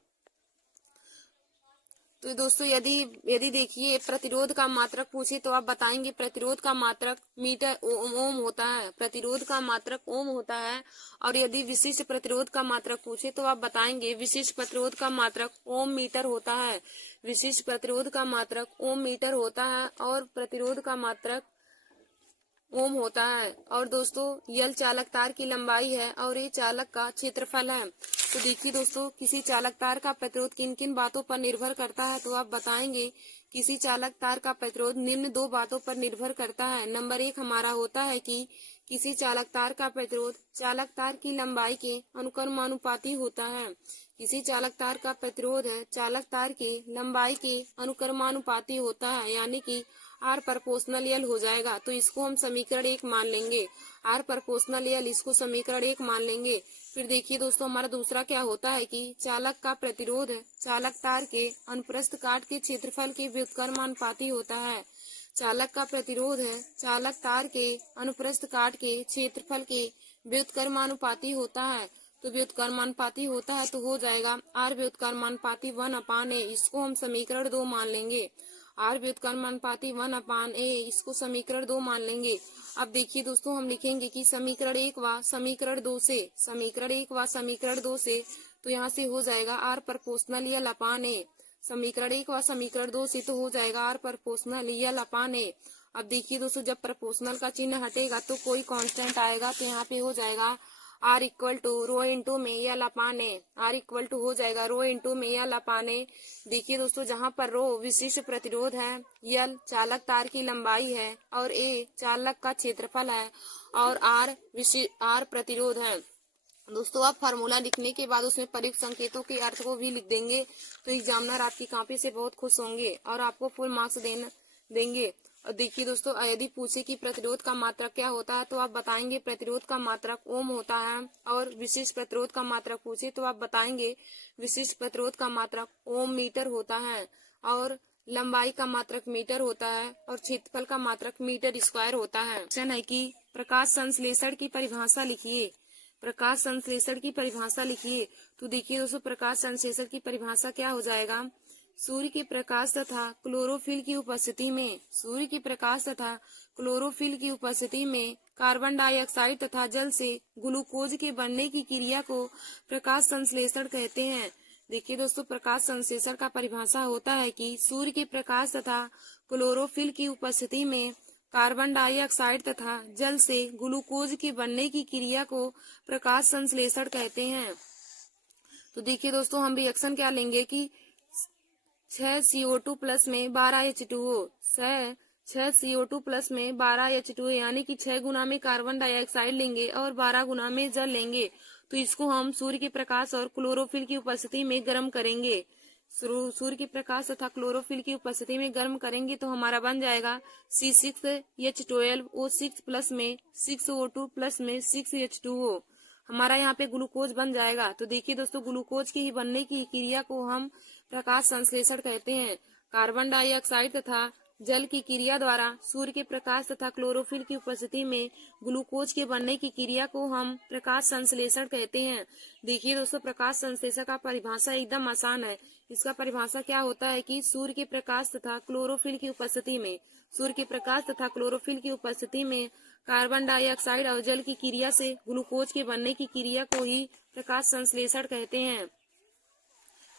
तो दोस्तों, यदि देखिए प्रतिरोध का मात्रक पूछे तो आप बताएंगे प्रतिरोध का मात्रक मीटर ओम होता है। प्रतिरोध का मात्रक ओम होता है। और यदि विशिष्ट प्रतिरोध का मात्रक पूछे तो आप बताएंगे विशिष्ट प्रतिरोध का मात्रक ओम मीटर होता है। विशिष्ट प्रतिरोध का मात्रक ओम मीटर होता है और प्रतिरोध का मात्रक ओम होता है। और दोस्तों, यल चालक तार की लंबाई है और ये चालक का क्षेत्रफल है। तो देखिए दोस्तों, किसी चालक तार का प्रतिरोध किन किन बातों पर निर्भर करता है, तो आप बताएंगे किसी चालक तार का प्रतिरोध निम्न दो बातों पर निर्भर करता है। नंबर 1 हमारा होता है कि किसी चालक तार का प्रतिरोध चालक तार की लंबाई के अनुक्रमानुपाती होता है। किसी चालक तार का प्रतिरोध चालक तार की लंबाई के अनुक्रमानुपाती होता है, यानी कि आर प्रोपोर्शनल एल हो जाएगा। तो इसको हम समीकरण 1 मान लेंगे। आर प्रोपोर्शनल एल, इसको समीकरण 1 मान लेंगे। फिर देखिए दोस्तों, हमारा दूसरा क्या होता है कि चालक का प्रतिरोध चालक तार के अनुप्रस्थ काट के क्षेत्रफल के व्युत्क्रमानुपाती होता है। चालक का प्रतिरोध चालक तार के अनुप्रस्थ काट के क्षेत्रफल के व्युत्क्रमानुपाती होता है। तो व्युत्क्रमानुपाती होता है तो हो जाएगा आर व्युत्क्रमानुपाती 1/a। इसको हम समीकरण 2 मान लेंगे। आर व्युत्क्रमानुपाती 1/a, इसको समीकरण 2 मान लेंगे। अब देखिए दोस्तों, हम लिखेंगे कि समीकरण 1 व समीकरण 2 से, समीकरण 1 व समीकरण 2 से, तो यहाँ से हो जाएगा आर प्रोपोर्शनल एल अपान ए। समीकरण 1 व समीकरण 2 से तो हो जाएगा आर प्रोपोर्शनल एल अपान ए। अब देखिए दोस्तों, जब प्रोपोर्शनल का चिन्ह हटेगा तो कोई कांस्टेंट आएगा, तो यहाँ पे हो जाएगा R equal to row into में L upon A. R equal to हो जाएगा रो इंटू में एल अपान ए। देखिए दोस्तों, जहाँ पर रो विशिष्ट प्रतिरोध है, एल चालक तार की लंबाई है और ए चालक का क्षेत्रफल है और आर प्रतिरोध है। दोस्तों, आप फार्मूला लिखने के बाद उसमें प्रयुक्त संकेतों के अर्थ को भी लिख देंगे तो एग्जामिनर आपकी कॉपी से बहुत खुश होंगे और आपको फुल मार्क्स देंगे। और देखिए दोस्तों, यदि पूछे कि प्रतिरोध का मात्रक क्या होता है तो आप बताएंगे प्रतिरोध का मात्रक ओम होता है, और विशिष्ट प्रतिरोध का मात्रक पूछे तो आप बताएंगे विशिष्ट प्रतिरोध का मात्रक ओम मीटर होता है, और लंबाई का मात्रक मीटर होता है, और क्षेत्रफल का मात्रक मीटर स्क्वायर होता है। क्वेश्चन है कि प्रकाश संश्लेषण की परिभाषा लिखिए। प्रकाश संश्लेषण की परिभाषा लिखिए। तो देखिए दोस्तों, प्रकाश संश्लेषण की परिभाषा क्या हो जाएगा, सूर्य के प्रकाश तथा क्लोरोफिल की उपस्थिति में, सूर्य के प्रकाश तथा क्लोरोफिल की उपस्थिति में कार्बन डाइऑक्साइड तथा जल से ग्लूकोज के बनने की क्रिया को प्रकाश संश्लेषण कहते हैं। देखिए दोस्तों, प्रकाश संश्लेषण का परिभाषा होता है कि सूर्य के प्रकाश तथा क्लोरोफिल की उपस्थिति में कार्बन डाइऑक्साइड तथा जल से ग्लूकोज के बनने की क्रिया को प्रकाश संश्लेषण कहते हैं। तो देखिए दोस्तों, हम रिएक्शन क्या लेंगे कि 6 CO2 प्लस में 12 H2O, 6 CO2 प्लस में 12 H2O, यानी कि 6 गुना में कार्बन डाइऑक्साइड लेंगे और 12 गुना में जल लेंगे। तो इसको हम सूर्य के प्रकाश और क्लोरोफिल की उपस्थिति में गर्म करेंगे। सूर्य के प्रकाश तथा क्लोरोफिल की उपस्थिति में गर्म करेंगे तो हमारा बन जाएगा C6H12O6 प्लस में 6O2 प्लस में 6H2O। हमारा यहाँ पे ग्लूकोज बन जाएगा। तो देखिए दोस्तों, ग्लूकोज की बनने की क्रिया को हम प्रकाश संश्लेषण कहते हैं। कार्बन डाइऑक्साइड तथा जल की क्रिया द्वारा सूर्य के प्रकाश तथा क्लोरोफिल की उपस्थिति में ग्लूकोज के बनने की क्रिया को हम प्रकाश संश्लेषण कहते हैं। देखिए दोस्तों, प्रकाश संश्लेषण का परिभाषा एकदम आसान है। इसका परिभाषा क्या होता है कि सूर्य के प्रकाश तथा क्लोरोफिल की उपस्थिति में, सूर्य के प्रकाश तथा क्लोरोफिल की उपस्थिति में कार्बन डाइऑक्साइड और जल की क्रिया से ग्लूकोज के बनने की क्रिया को ही प्रकाश संश्लेषण कहते हैं।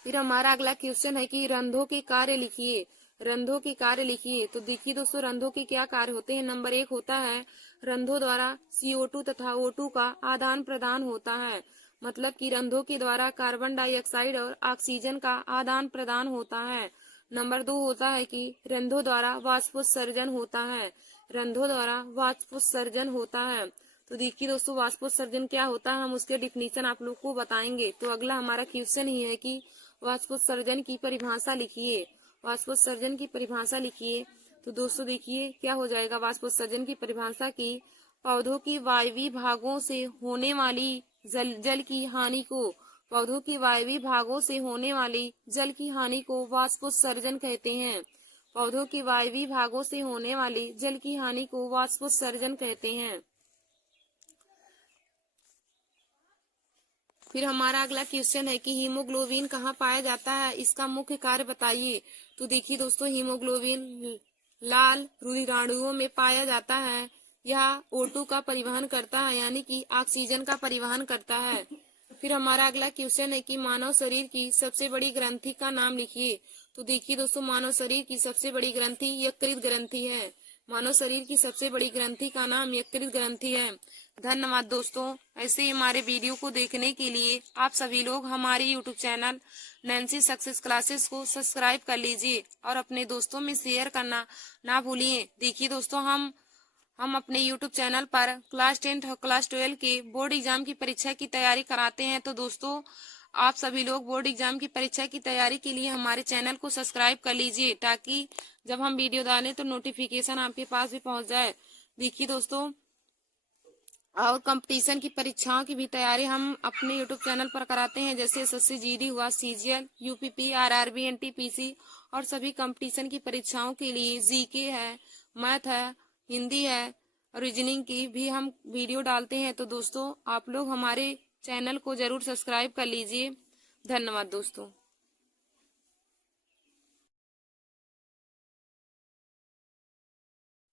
फिर हमारा अगला क्वेश्चन है कि रंध्रों के कार्य लिखिए। रंध्रों के कार्य लिखिए। तो देखिए दोस्तों, रंध्रों के क्या कार्य होते हैं। नंबर 1 होता है रंध्रों द्वारा CO2 तथा O2 का आदान प्रदान होता है। मतलब कि रंध्रों के द्वारा कार्बन डाइऑक्साइड और ऑक्सीजन का आदान प्रदान होता है। नंबर 2 होता है कि रंध्रों द्वारा वाष्पोत्सर्जन होता है। रंध्रों द्वारा वाष्पोत्सर्जन होता है। तो देखिए दोस्तों, वाष्पोत्सर्जन क्या होता है, हम उसके डिफिनीशन आप लोग को बताएंगे। तो अगला हमारा क्वेश्चन ही है कि वाष्पोत्सर्जन की परिभाषा लिखिए। वाष्पोत्सर्जन की परिभाषा लिखिए। तो दोस्तों देखिए क्या हो जाएगा वाष्पोत्सर्जन की परिभाषा की, पौधों के वायवीय भागों से होने वाली जल की हानि को, पौधों के वायवीय भागों से होने वाली जल की हानि को वाष्पोत्सर्जन कहते हैं। पौधों के वायवीय भागों से होने वाली जल की हानि को वाष्पोत्सर्जन कहते हैं। फिर हमारा अगला क्वेश्चन है कि हीमोग्लोबिन कहाँ पाया जाता है, इसका मुख्य कार्य बताइए। तो देखिए दोस्तों, हीमोग्लोबिन लाल रुधिराणुओं में पाया जाता है। यह O2 का परिवहन करता है, यानी कि ऑक्सीजन का परिवहन करता है। फिर हमारा अगला क्वेश्चन है कि मानव शरीर की सबसे बड़ी ग्रंथि का नाम लिखिए। तो देखिए दोस्तों, मानव शरीर की सबसे बड़ी ग्रंथि यकृत ग्रंथि है। मानव शरीर की सबसे बड़ी ग्रंथि का नाम यकृत ग्रंथि है। धन्यवाद दोस्तों। ऐसे ही हमारे वीडियो को देखने के लिए आप सभी लोग हमारे YouTube channel Nancy success classes को सब्सक्राइब कर लीजिए और अपने दोस्तों में शेयर करना ना भूलिए। देखिए दोस्तों, हम अपने यूट्यूब चैनल पर क्लास 10 और क्लास 12 के बोर्ड एग्जाम की परीक्षा की तैयारी कराते हैं। तो दोस्तों, आप सभी लोग बोर्ड एग्जाम की परीक्षा की तैयारी के लिए हमारे चैनल को सब्सक्राइब कर लीजिए, ताकि जब हम वीडियो डालें तो नोटिफिकेशन आपके पास भी पहुंच जाए। देखिए दोस्तों, और कंपटीशन की परीक्षाओं की भी तैयारी हम अपने यूट्यूब चैनल पर कराते हैं, जैसे एसएससी जीडी हुआ, सीजीएल, यूपीपी, आरआरबी, एनटीपीसी और सभी कंपटीशन की परीक्षाओं के लिए जीके है, मैथ है, हिंदी है, रीजनिंग की भी हम वीडियो डालते हैं। तो दोस्तों, आप लोग हमारे चैनल को जरूर सब्सक्राइब कर लीजिए। धन्यवाद दोस्तों।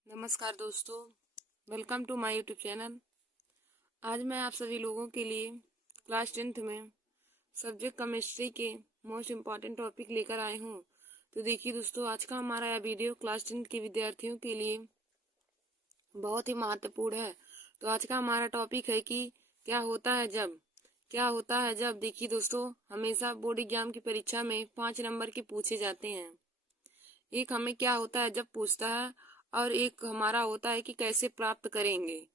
नमस्कार दोस्तों, welcome to my YouTube channel. आज मैं आप सभी लोगों के लिए क्लास 10th में सब्जेक्ट केमिस्ट्री के मोस्ट इम्पॉर्टेंट टॉपिक लेकर आए हूँ। तो देखिए दोस्तों, आज का हमारा यह वीडियो क्लास 10th के विद्यार्थियों के लिए बहुत ही महत्वपूर्ण है। तो आज का हमारा टॉपिक है कि क्या होता है जब। देखिए दोस्तों, हमेशा बोर्ड एग्जाम की परीक्षा में 5 नंबर के पूछे जाते हैं। एक हमें क्या होता है जब पूछता है, और एक हमारा होता है कि कैसे प्राप्त करेंगे।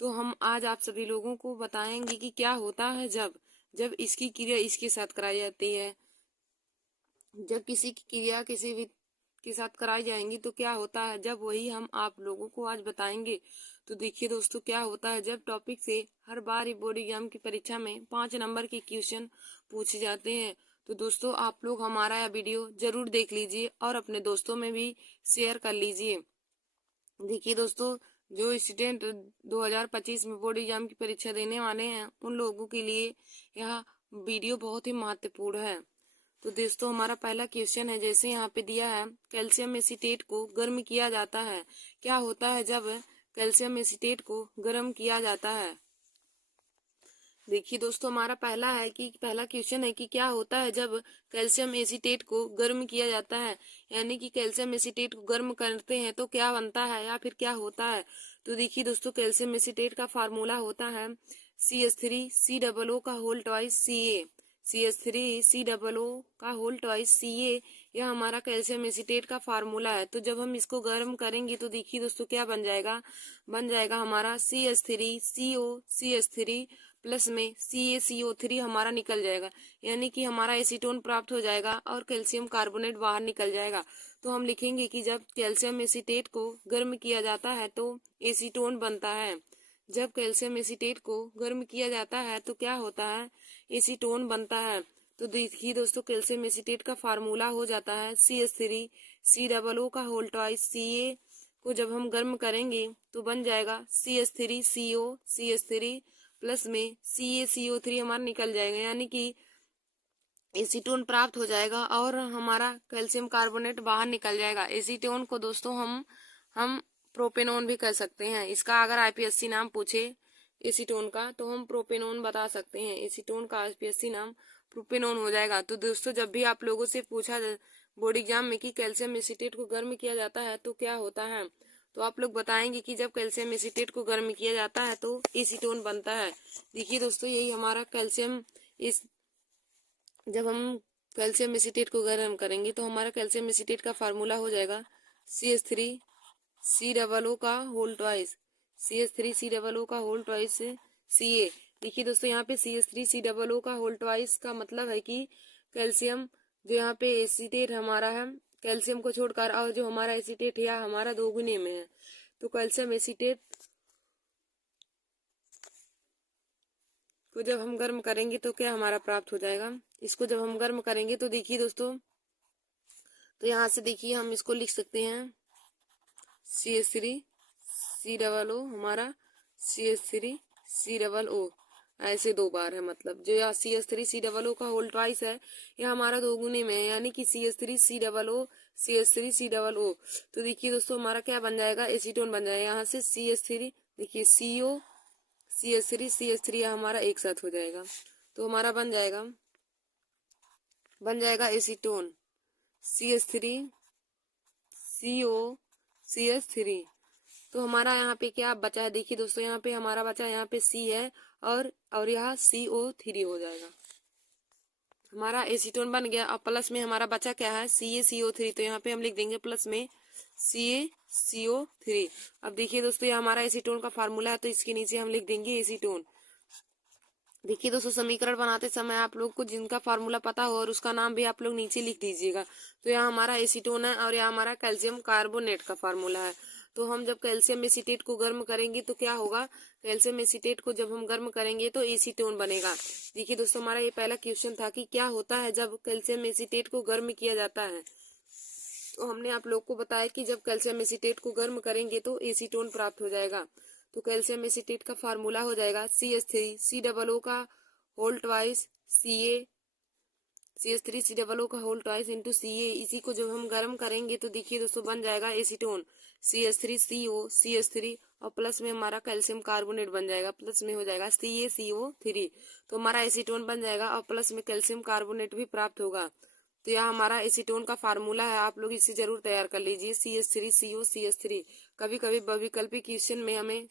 तो हम आज आप सभी लोगों को बताएंगे कि क्या होता है जब इसकी क्रिया इसके साथ कराई जाती है। जब किसी की क्रिया किसी भी के साथ कराई जाएंगी तो क्या होता है जब, वही हम आप लोगों को आज बताएंगे। तो देखिए दोस्तों, क्या होता है जब टॉपिक से हर बार ही बोर्ड एग्जाम की परीक्षा में 5 नंबर के क्वेश्चन पूछे जाते हैं। तो दोस्तों, आप लोग हमारा यह वीडियो जरूर देख लीजिए और अपने दोस्तों में भी शेयर कर लीजिए। देखिए दोस्तों, जो स्टूडेंट 2025 में बोर्ड एग्जाम की परीक्षा देने वाले हैं, उन लोगों के लिए यह वीडियो बहुत ही महत्वपूर्ण है। तो दोस्तों, हमारा पहला क्वेश्चन है, जैसे यहाँ पे दिया है, कैल्शियम एसीटेट को गर्म किया जाता है। क्या होता है जब कैल्शियम एसीटेट को गर्म किया जाता है। देखिए दोस्तों, हमारा पहला क्वेश्चन है कि क्या होता है जब कैल्शियम एसीटेट को गर्म किया जाता है, यानी कि कैल्शियम एसीटेट को गर्म करते हैं तो क्या बनता है या फिर क्या होता है। तो देखिए दोस्तों, कैल्शियम एसीटेट का फार्मूला होता है CH3COO का होल ट्वाइस Ca। CH3COO का होल ट्वाइस Ca, यह हमारा कैल्शियम एसीटेट का फार्मूला है। तो जब हम इसको गर्म करेंगे तो देखिए दोस्तों, क्या बन जाएगा हमारा CH3COCH3 प्लस में CaCO3 हमारा निकल जाएगा, यानी कि हमारा एसीटोन प्राप्त हो जाएगा और कैल्शियम कार्बोनेट बाहर निकल जाएगा। तो हम लिखेंगे कि जब कैल्शियम एसीटेट को गर्म किया जाता है तो एसीटोन बनता है। जब कैल्शियम एसीटेट को गर्म किया जाता है तो क्या होता है, एसीटोन बनता है। तो देखिए दोस्तों, कैल्शियम एसीटेट का फार्मूला हो जाता है CH3COO का होल ट्वाइस Ca को जब हम गर्म करेंगे तो बन जाएगा CH3COCH3 प्लस में CaCO3 हमारा निकल जाएगा, यानी कि एसीटोन प्राप्त हो जाएगा और हमारा कैल्शियम कार्बोनेट बाहर निकल जाएगा। एसीटोन को दोस्तों हम प्रोपेनोन भी कर सकते हैं। इसका अगर आईपीएससी नाम पूछे एसीटोन का तो हम प्रोपेनोन बता सकते हैं। एसीटोन का आईपीएससी नाम प्रोपेनोन हो जाएगा। तो दोस्तों, जब भी आप लोगों से पूछा बोर्ड एग्जाम में कि कैल्शियम एसीटेट को गर्म किया जाता है तो क्या होता है, तो आप लोग बताएंगे कि जब कैल्शियम एसीटेट को गर्म किया जाता है तो एसीटोन बनता है। देखिए दोस्तों, यही हमारा जब हम कैल्शियम एसीटेट को गर्म करेंगे तो हमारा कैल्शियम एसीटेट का फार्मूला हो जाएगा CH3COO का होल ट्वाइस CH3COO का होल ट्वाइस Ca। देखिए दोस्तों, यहाँ पे CH3COO का होल ट्वाइस का मतलब है कि कैल्शियम जो यहाँ पे एसीटेट हमारा है, कैल्शियम को छोड़कर, और जो हमारा एसीटेट है हमारा दोगुने में है। तो कैल्शियम एसीटेट को जब हम गर्म करेंगे तो क्या हमारा प्राप्त हो जाएगा। इसको जब हम गर्म करेंगे तो देखिए दोस्तों, तो यहाँ से देखिए हम इसको लिख सकते हैं CH3COO हमारा CH3COO, ऐसे 2 बार है। मतलब जो यहाँ CH3COO का होल ट्वाइस है यह हमारा दोगुने में है, यानी कि CH3COO। तो देखिए दोस्तों, हमारा क्या बन जाएगा, एसीटोन बन जाएगा। यहाँ से CH3 देखिए CH3 हमारा एक साथ हो जाएगा, तो हमारा बन जाएगा एसीटोन CH3COCH3। तो हमारा यहाँ पे क्या बचा है, देखिए दोस्तों यहाँ पे हमारा बचा यहाँ पे C है और यहाँ CO3 हो जाएगा। हमारा एसीटोन बन गया। अब प्लस में हमारा बचा क्या है, CaCO3, तो यहाँ पे हम लिख देंगे प्लस में CaCO3। अब देखिए दोस्तों ये हमारा एसीटोन का फार्मूला है, तो इसके नीचे हम लिख देंगे एसीटोन। देखिए दोस्तों समीकरण बनाते समय आप लोग को जिनका फार्मूला पता हो और उसका नाम भी आप लोग नीचे लिख दीजिएगा। तो यहाँ हमारा एसीटोन है और यहाँ हमारा कैल्शियम कार्बोनेट का फार्मूला है। तो हम जब कैल्शियम एसीटेट को गर्म करेंगे तो क्या होगा, कैल्शियम एसीटेट को जब हम गर्म करेंगे तो एसीटोन बनेगा। देखिए दोस्तों हमारा ये पहला क्वेश्चन था कि क्या होता है जब कैल्शियम एसीटेट को गर्म किया जाता है। तो हमने आप लोग को बताया कि जब कैल्शियम एसीटेट को गर्म करेंगे तो एसीटोन प्राप्त हो जाएगा। तो कैल्शियम एसीटेट का फार्मूला हो जाएगा CH3 COO का होल ट्वाइस CH3 COO का होल ट्वाइस इंटू Ca। इसी को जब हम गर्म करेंगे तो देखिए दोस्तों बन जाएगा एसीटोन CH3CO CH3 और प्लस में हमारा कैल्शियम कार्बोनेट बन जाएगा, प्लस में हो जाएगा CaCO3। तो हमारा एसीटोन बन जाएगा और प्लस में कैल्शियम कार्बोनेट भी प्राप्त होगा। तो यह हमारा एसीटोन का फार्मूला है, आप लोग इसे जरूर तैयार कर लीजिए CH3CO CH3। कभी कभी वैकल्पिक क्वेश्चन में हमें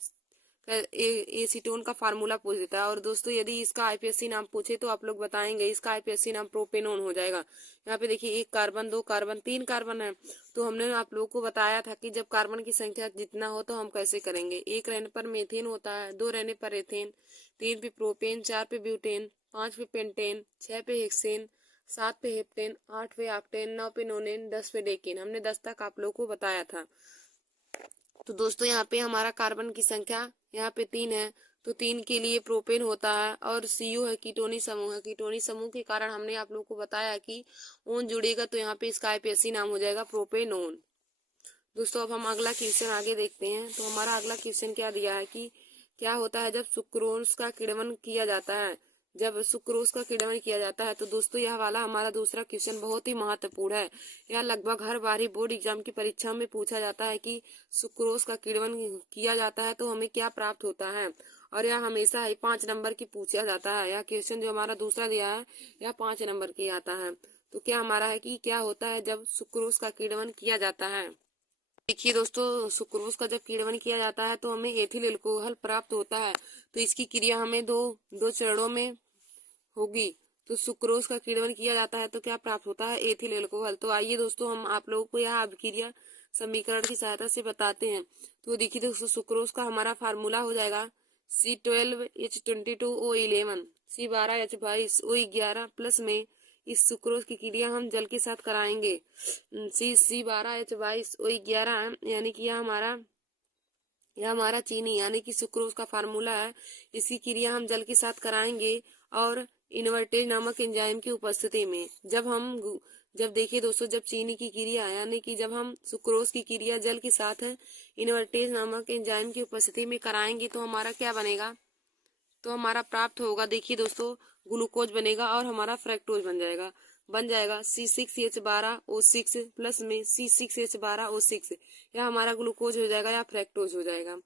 एसीटोन का फार्मूला पूछ देता है। और दोस्तों यदि इसका आईपीएससी नाम पूछे तो आप लोग बताएंगे इसका आईपीएससी नाम प्रोपेनोन हो जाएगा। यहाँ पे देखिए 1 कार्बन 2 कार्बन 3 कार्बन है। तो हमने आप लोगों को बताया था कि जब कार्बन की संख्या जितना हो तो हम कैसे करेंगे। 1 रहने पर मेथेन होता है, 2 रहने पर एथेन, 3 पे प्रोपेन, 4 पे ब्यूटेन, 5 पे पेंटेन, 6 पे हेक्सेन, 7 पे हेप्टेन, 8 पे ऑक्टेन, 9 पे नोनेन, 10 पे डेकेन। हमने 10 तक आप लोगों को बताया था। तो दोस्तों यहाँ पे हमारा कार्बन की संख्या यहाँ पे 3 है, तो 3 के लिए प्रोपेन होता है और CO है कीटोनी समूह है। कीटोनी समूह के कारण हमने आप लोगों को बताया कि ओन जुड़ेगा तो यहाँ पे इसका आईपीएससी नाम हो जाएगा प्रोपेनोन। दोस्तों अब हम अगला क्वेश्चन आगे देखते हैं। तो हमारा अगला क्वेश्चन क्या दिया है कि क्या होता है जब सुक्रोज का किण्वन किया जाता है। जब सुक्रोज का किण्वन किया जाता है तो दोस्तों यह वाला हमारा दूसरा क्वेश्चन बहुत ही महत्वपूर्ण है। यह लगभग हर बार ही बोर्ड एग्जाम की परीक्षा में पूछा जाता है कि सुक्रोज का किण्वन किया जाता है तो हमें क्या प्राप्त होता है। और यह हमेशा ही 5 नंबर की पूछा जाता है। यह क्वेश्चन जो हमारा दूसरा दिया है यह 5 नंबर की आता है। तो क्या हमारा है कि क्या होता है जब सुक्रोज का किण्वन किया जाता है। देखिए दोस्तों सुक्रोज का जब किण्वन किया जाता है तो हमें एथिल अल्कोहल प्राप्त होता है। तो इसकी क्रिया हमें दो चरणों में होगी। तो सुक्रोज का किण्वन किया जाता है तो क्या प्राप्त होता है, एथिल अल्कोहल। तो आइए दोस्तों हम आप लोगों को यह अभिक्रिया समीकरण की सहायता से बताते हैं। तो देखिए दोस्तों सुक्रोज का हमारा फार्मूला हो जाएगा C12H22O11 C12H22O11 प्लस में इस सुक्रोज की क्रिया हम जल के साथ कराएंगे C12H22O11 यानी कि यह हमारा चीनी यानी कि सुक्रोज का फार्मूला है। इसी क्रिया हम जल के साथ कराएंगे और इन्वर्टेज नामक एंजाइम की उपस्थिति में। जब देखिए दोस्तों जब चीनी की क्रिया यानी कि जब हम सुक्रोज की क्रिया जल के साथ इन्वर्टेज नामक एंजाइम की उपस्थिति में कराएंगे तो हमारा क्या बनेगा, तो हमारा प्राप्त होगा देखिए दोस्तों ग्लूकोज बनेगा और हमारा फ्रैक्टोज बन जाएगा C6H12O6 प्लस में C6H12O6। यह हमारा ग्लूकोज हो जाएगा या फ्रैक्टोज हो जाएगा।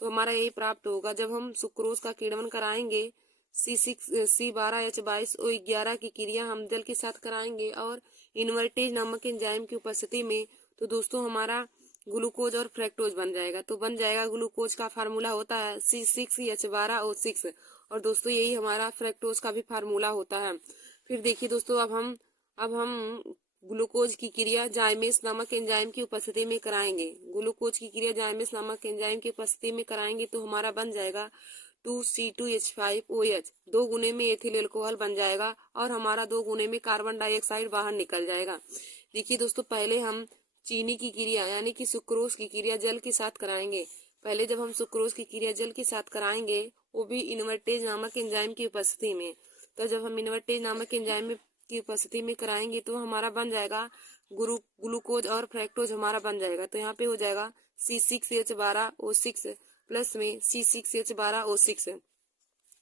तो हमारा यही प्राप्त होगा जब हम सुक्रोज का किण्वन कराएंगे C12H22O11 की क्रिया हम जल के साथ कराएंगे और इन्वर्टेज नामक एंजाइम की उपस्थिति में। तो दोस्तों हमारा ग्लूकोज और फ्रैक्टोज बन जाएगा। तो बन जाएगा ग्लूकोज का फार्मूला होता है C6H12O6 और दोस्तों यही हमारा फ्रैक्टोज का भी फार्मूला होता है। फिर देखिए दोस्तों अब हम ग्लूकोज की क्रिया जाइमेस नामक एंजाइम की उपस्थिति में कराएंगे। ग्लूकोज की क्रिया जाइमेस नामक एंजाइम की उपस्थिति में कराएंगे तो हमारा बन जाएगा 2C2H5OH। 2 गुने में एथिल अल्कोहल बन जाएगा और हमारा 2 गुने में कार्बन डाइऑक्साइड बाहर निकल जाएगा। देखिए दोस्तों पहले हम चीनी की क्रिया यानी कि सुक्रोज की क्रिया जल के साथ कराएंगे। पहले जब हम सुक्रोज की क्रिया जल के साथ कराएंगे वो भी इन्वर्टेज नामक एंजाइम की उपस्थिति में। तो जब हम इन्वर्टेज नामक एंजाइम की उपस्थिति में कराएंगे तो हमारा बन जाएगा ग्लूकोज और फ्रैक्टोज हमारा बन जाएगा। तो यहाँ पे हो जाएगा C6H12O6 प्लस में C6H12O6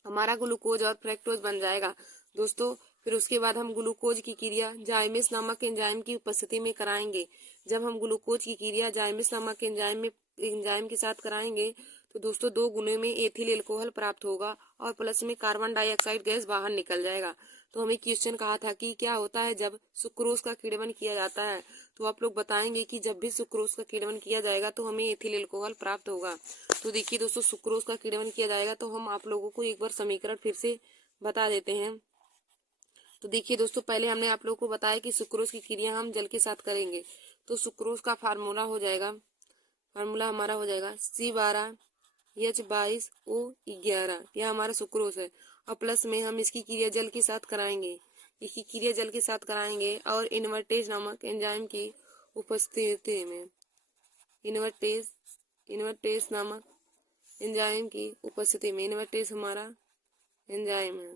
हमारा ग्लूकोज और फ्रैक्टोज बन जाएगा दोस्तों। फिर उसके बाद हम ग्लूकोज की क्रिया जाइमेस नामक एंजाइम की उपस्थिति में कराएंगे। जब हम ग्लूकोज की क्रिया जाइमेस नामक एंजाइम के साथ कराएंगे तो दोस्तों 2 गुने में एथिल अल्कोहल प्राप्त होगा और प्लस में कार्बन डाइऑक्साइड गैस बाहर निकल जाएगा। तो हमें क्वेश्चन कहा था कि क्या होता है जब सुक्रोज का किण्वन किया जाता है। तो आप लोग बताएंगे कि जब भी सुक्रोज का किण्वन किया जाएगा तो हमें एथिल एल्कोहल प्राप्त होगा। तो देखिए दोस्तों, सुक्रोज का किण्वन किया जाएगा तो हम आप लोगों को एक बार समीकरण फिर से बता देते हैं। तो देखिए दोस्तों, पहले हमने आप लोगों को बताया कि सुक्रोज की क्रिया हम जल के साथ करेंगे। तो सुक्रोज का फार्मूला हमारा हो जाएगा C12H22O11। यह हमारा सुक्रोज है। और प्लस में हम इसकी क्रिया जल के साथ कराएंगे और इन्वर्टेज नामक एंजाइम की उपस्थिति में इन्वर्टेज नामक एंजाइम की उपस्थिति में इन्वर्टेज हमारा एंजाइम है।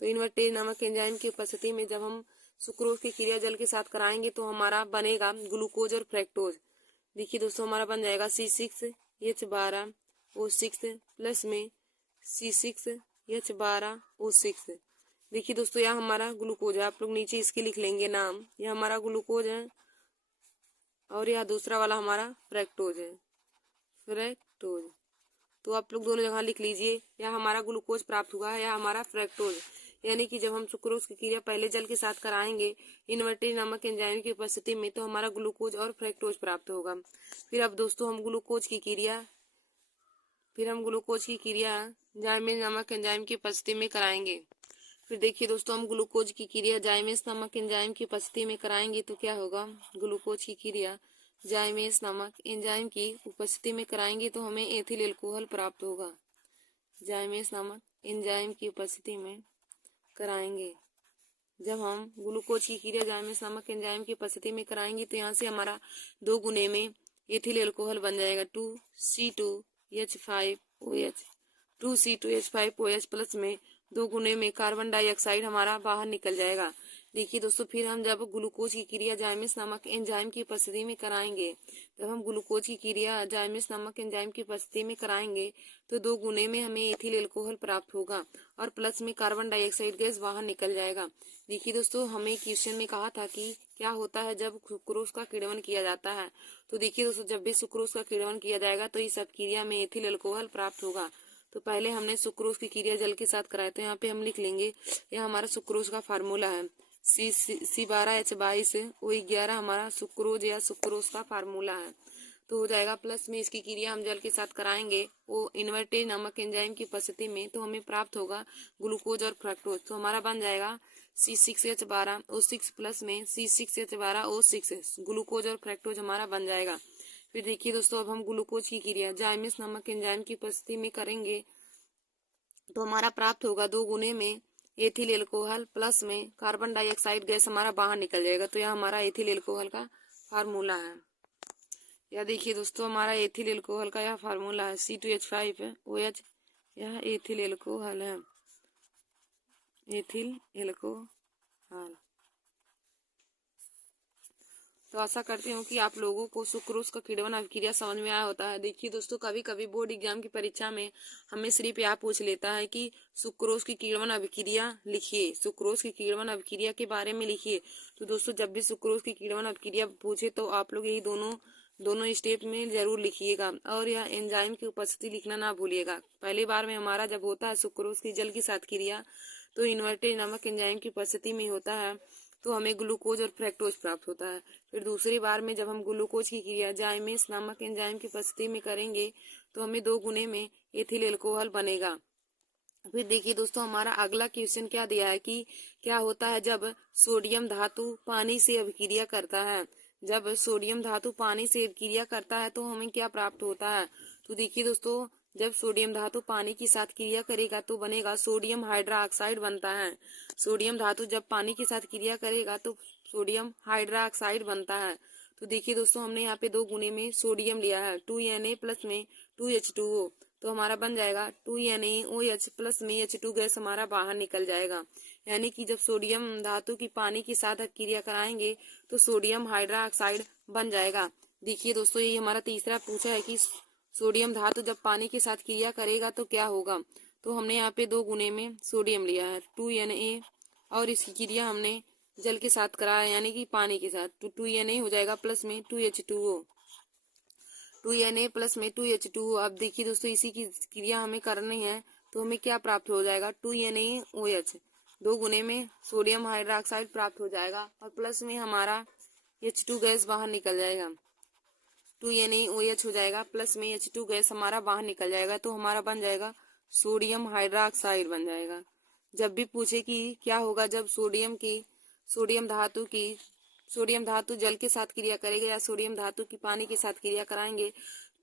तो इन्वर्टेज नामक एंजाइम की उपस्थिति में जब हम सुक्रोज की क्रिया जल के साथ कराएंगे तो हमारा बनेगा ग्लूकोज और फ्रैक्टोज। देखिए दोस्तों, हमारा बन जाएगा C6H12O6 प्लस में C6H12O6। देखिए दोस्तों, यह हमारा ग्लूकोज है। आप लोग नीचे इसके लिख लेंगे नाम। यह हमारा ग्लूकोज है और यह दूसरा वाला हमारा फ्रैक्टोज है। तो आप लोग दोनों जगह लिख लीजिए। यह हमारा ग्लूकोज प्राप्त हुआ है, यह हमारा फ्रैक्टोज। यानी कि जब हम सुक्रोज की क्रिया पहले जल के साथ कराएंगे इन्वर्टेज नामक एंजाइम की उपस्थिति में तो हमारा ग्लूकोज और फ्रैक्टोज प्राप्त होगा। फिर अब दोस्तों हम ग्लूकोज की क्रिया जाइमेज नामक एंजाइम की उपस्थिति में कराएंगे। फिर देखिए दोस्तों, हम ग्लूकोज की क्रिया जाइमेज नामक एंजाइम की उपस्थिति में कराएंगे तो क्या होगा। ग्लूकोज की क्रिया जाइमेज नामक एंजाइम की उपस्थिति में कराएंगे तो हमें एथिल एल्कोहल प्राप्त होगा। जाइमेज नामक एंजाइम की उपस्थिति में कराएंगे। जब हम ग्लूकोज की क्रिया जाइमेज नामक एंजाइम की उपस्थिति में कराएंगे तो यहाँ से हमारा 2 गुने में एथिल एल्कोहल बन जाएगा 2C2H5OH प्लस में 2 गुने में कार्बन डाइऑक्साइड हमारा बाहर निकल जाएगा। देखिए दोस्तों, फिर हम जब ग्लूकोज की क्रिया जाइमेज नामक एंजाइम की उपस्थिति में कराएंगे तो 2 गुने में हमें एथिल एल्कोहल प्राप्त होगा और प्लस में कार्बन डाइऑक्साइड गैस बाहर निकल जाएगा। देखिए दोस्तों, हमें क्वेश्चन में कहा था कि क्या होता है जब सुक्रोज का किण्वन किया जाता है। तो देखिए दोस्तों, जब भी सुक्रोज का किण्वन किया जाएगा तो इस सब क्रिया में एथिल एल्कोहल प्राप्त होगा। तो पहले हमने सुक्रोज की क्रिया जल के साथ कराया, तो यहाँ पे हम लिख लेंगे। यह हमारा सुक्रोज का फार्मूला है। C12H22O11 हमारा सुक्रोज या सुक्रोज का फार्मूला है। तो हो जाएगा प्लस में इसकी क्रिया हम जल के साथ कराएंगे वो इन्वर्टेज नामक एंजाइम की उपस्थिति में तो हमें प्राप्त होगा ग्लूकोज और फ्रक्टोज। तो हमारा बन जाएगा C6H12O6 प्लस में C6H12O6 ग्लूकोज और फ्रक्टोज हमारा बन जाएगा। फिर देखिए दोस्तों, अब हम ग्लूकोज की क्रिया जाइमेज नामक एंजाइम की उपस्थिति में करेंगे तो हमारा प्राप्त होगा 2 गुने में एथिल एल्कोहल प्लस में कार्बन डाइऑक्साइड गैस हमारा बाहर निकल जाएगा। तो यह हमारा एथिल एल्कोहल का फार्मूला है। यह देखिए दोस्तों, हमारा एथिल एल्कोहल का यह फार्मूला है C2H5OH। यह एथिल एल्कोहल है, एथिल एल्कोहल। तो आशा करती हूँ कि आप लोगों को सुक्रोज का किण्वन अभिक्रिया समझ में आया होता है। देखिए दोस्तों, कभी कभी बोर्ड एग्जाम की परीक्षा में हमें सिर्फ यह पूछ लेता है कि सुक्रोज की किण्वन अभिक्रिया लिखिए, सुक्रोज की किण्वन अभिक्रिया के बारे में लिखिए। तो दोस्तों, जब भी सुक्रोज की किण्वन अभिक्रिया पूछे तो आप लोग यही दोनों स्टेप में जरूर लिखिएगा और यह एंजाइम की उपस्थिति लिखना ना भूलिएगा। पहली बार में हमारा जब होता है सुक्रोज की जल के साथ क्रिया तो इन्वर्टेज नामक एंजाइम की उपस्थिति में होता है तो हमें ग्लूकोज और फ्रक्टोज प्राप्त होता है। फिर दूसरी बार में जब हम ग्लूकोज की क्रिया जाइमेज नामक एंजाइम की उपस्थिति में करेंगे तो हमें 2 गुने में एथिल एल्कोहल बनेगा। फिर देखिए दोस्तों, हमारा अगला क्वेश्चन क्या दिया है कि क्या होता है जब सोडियम धातु पानी से अभिक्रिया करता है। जब सोडियम धातु पानी से अभिक्रिया करता है तो हमें क्या प्राप्त होता है। तो देखिए दोस्तों, जब सोडियम धातु पानी के साथ क्रिया करेगा तो बनेगा सोडियम हाइड्रोक्साइड बनता है। सोडियम धातु जब पानी के साथ क्रिया करेगा तो सोडियम हाइड्रोक्साइड बनता है। तो देखिए दोस्तों, हमने यहाँ पे 2 गुने में सोडियम लिया है 2Na प्लस में 2H2O। तो हमारा बन जाएगा 2NaOH प्लस में H2 गैस हमारा बाहर निकल जाएगा। यानी कि जब सोडियम धातु की पानी के साथ क्रिया कराएंगे तो सोडियम हाइड्रोक्साइड बन जाएगा। देखिए दोस्तों, ये हमारा तीसरा पूछा है कि सोडियम धातु जब पानी के साथ क्रिया करेगा तो क्या होगा। तो हमने यहाँ पे 2 गुने में सोडियम लिया है 2Na और इसकी क्रिया हमने जल के साथ कराया यानी कि पानी के साथ। तो 2Na हो जाएगा प्लस में 2H2O 2Na प्लस में 2H2O। अब देखिए दोस्तों, इसी की क्रिया हमें करनी है तो हमें क्या प्राप्त हो जाएगा 2NaOH। 2 गुने में सोडियम हाइड्रोक्साइड प्राप्त हो जाएगा और प्लस में हमारा H2 गैस बाहर निकल जाएगा। 2NaOH हो जाएगा, प्लस में H2 गैस हमारा बाहर निकल जाएगा, तो हमारा बन जाएगा सोडियम हाइड्रोक्साइड बन जाएगा। जब भी पूछे कि क्या होगा जब सोडियम धातु जल के साथ क्रिया करेगा या सोडियम धातु की पानी के साथ क्रिया कराएंगे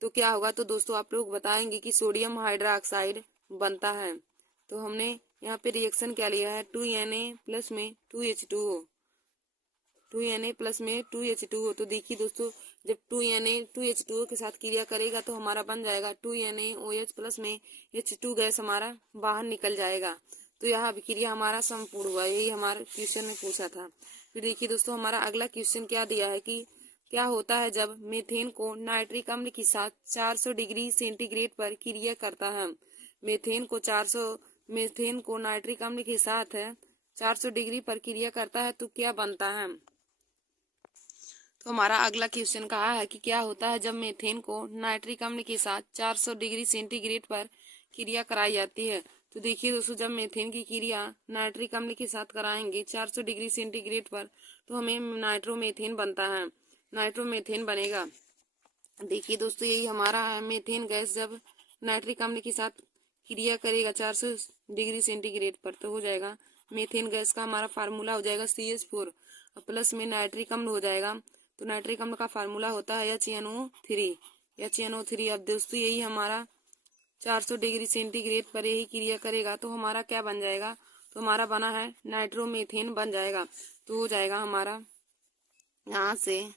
तो क्या होगा, तो दोस्तों आप लोग बताएंगे कि सोडियम हाइड्रोक्साइड बनता है। तो हमने यहाँ पे रिएक्शन क्या लिया है, 2Na प्लस में 2H2O, 2Na प्लस में 2H2O। तो देखिए दोस्तों, जब 2Na 2H2O के साथ क्रिया करेगा तो हमारा बन जाएगा 2NaOH प्लस में H2 गैस हमारा बाहर निकल जाएगा। तो यह अभिक्रिया हमारा संपूर्ण हुआ, यही हमारे क्वेश्चन में पूछा था। फिर देखिए दोस्तों, हमारा अगला क्वेश्चन क्या दिया है कि क्या होता है जब मीथेन को नाइट्रिक अम्ल के साथ 400 डिग्री सेंटीग्रेड पर क्रिया करता है। मीथेन को नाइट्रिक अम्ल के साथ 400 डिग्री पर क्रिया करता है तो क्या बनता है। तो हमारा अगला क्वेश्चन कहा है कि क्या होता है जब मीथेन को नाइट्रिक अम्ल के साथ 400 डिग्री सेंटीग्रेड पर क्रिया कराई जाती है। तो देखिए दोस्तों, जब मीथेन की क्रिया नाइट्रिक अम्ल के साथ कराएंगे 400 डिग्री सेंटीग्रेड पर तो हमें नाइट्रोमेथेन बनता है, नाइट्रोमेथेन बनेगा। देखिए दोस्तों, यही हमारा है, मीथेन गैस जब नाइट्रिक अम्ल के साथ क्रिया करेगा 400 डिग्री सेंटीग्रेड पर तो हो जाएगा मीथेन गैस का हमारा फार्मूला हो जाएगा CH4 और प्लस में नाइट्रिक अम्ल हो जाएगा। तो नाइट्रिक अम्ल का फार्मूला होता है HNO3। अब दोस्तों यही हमारा 400 डिग्री सेंटीग्रेड पर यही क्रिया करेगा तो हमारा क्या बन जाएगा, तो हमारा बना है नाइट्रोमेथेन बन जाएगा। तो हो जाएगा हमारा यहाँ से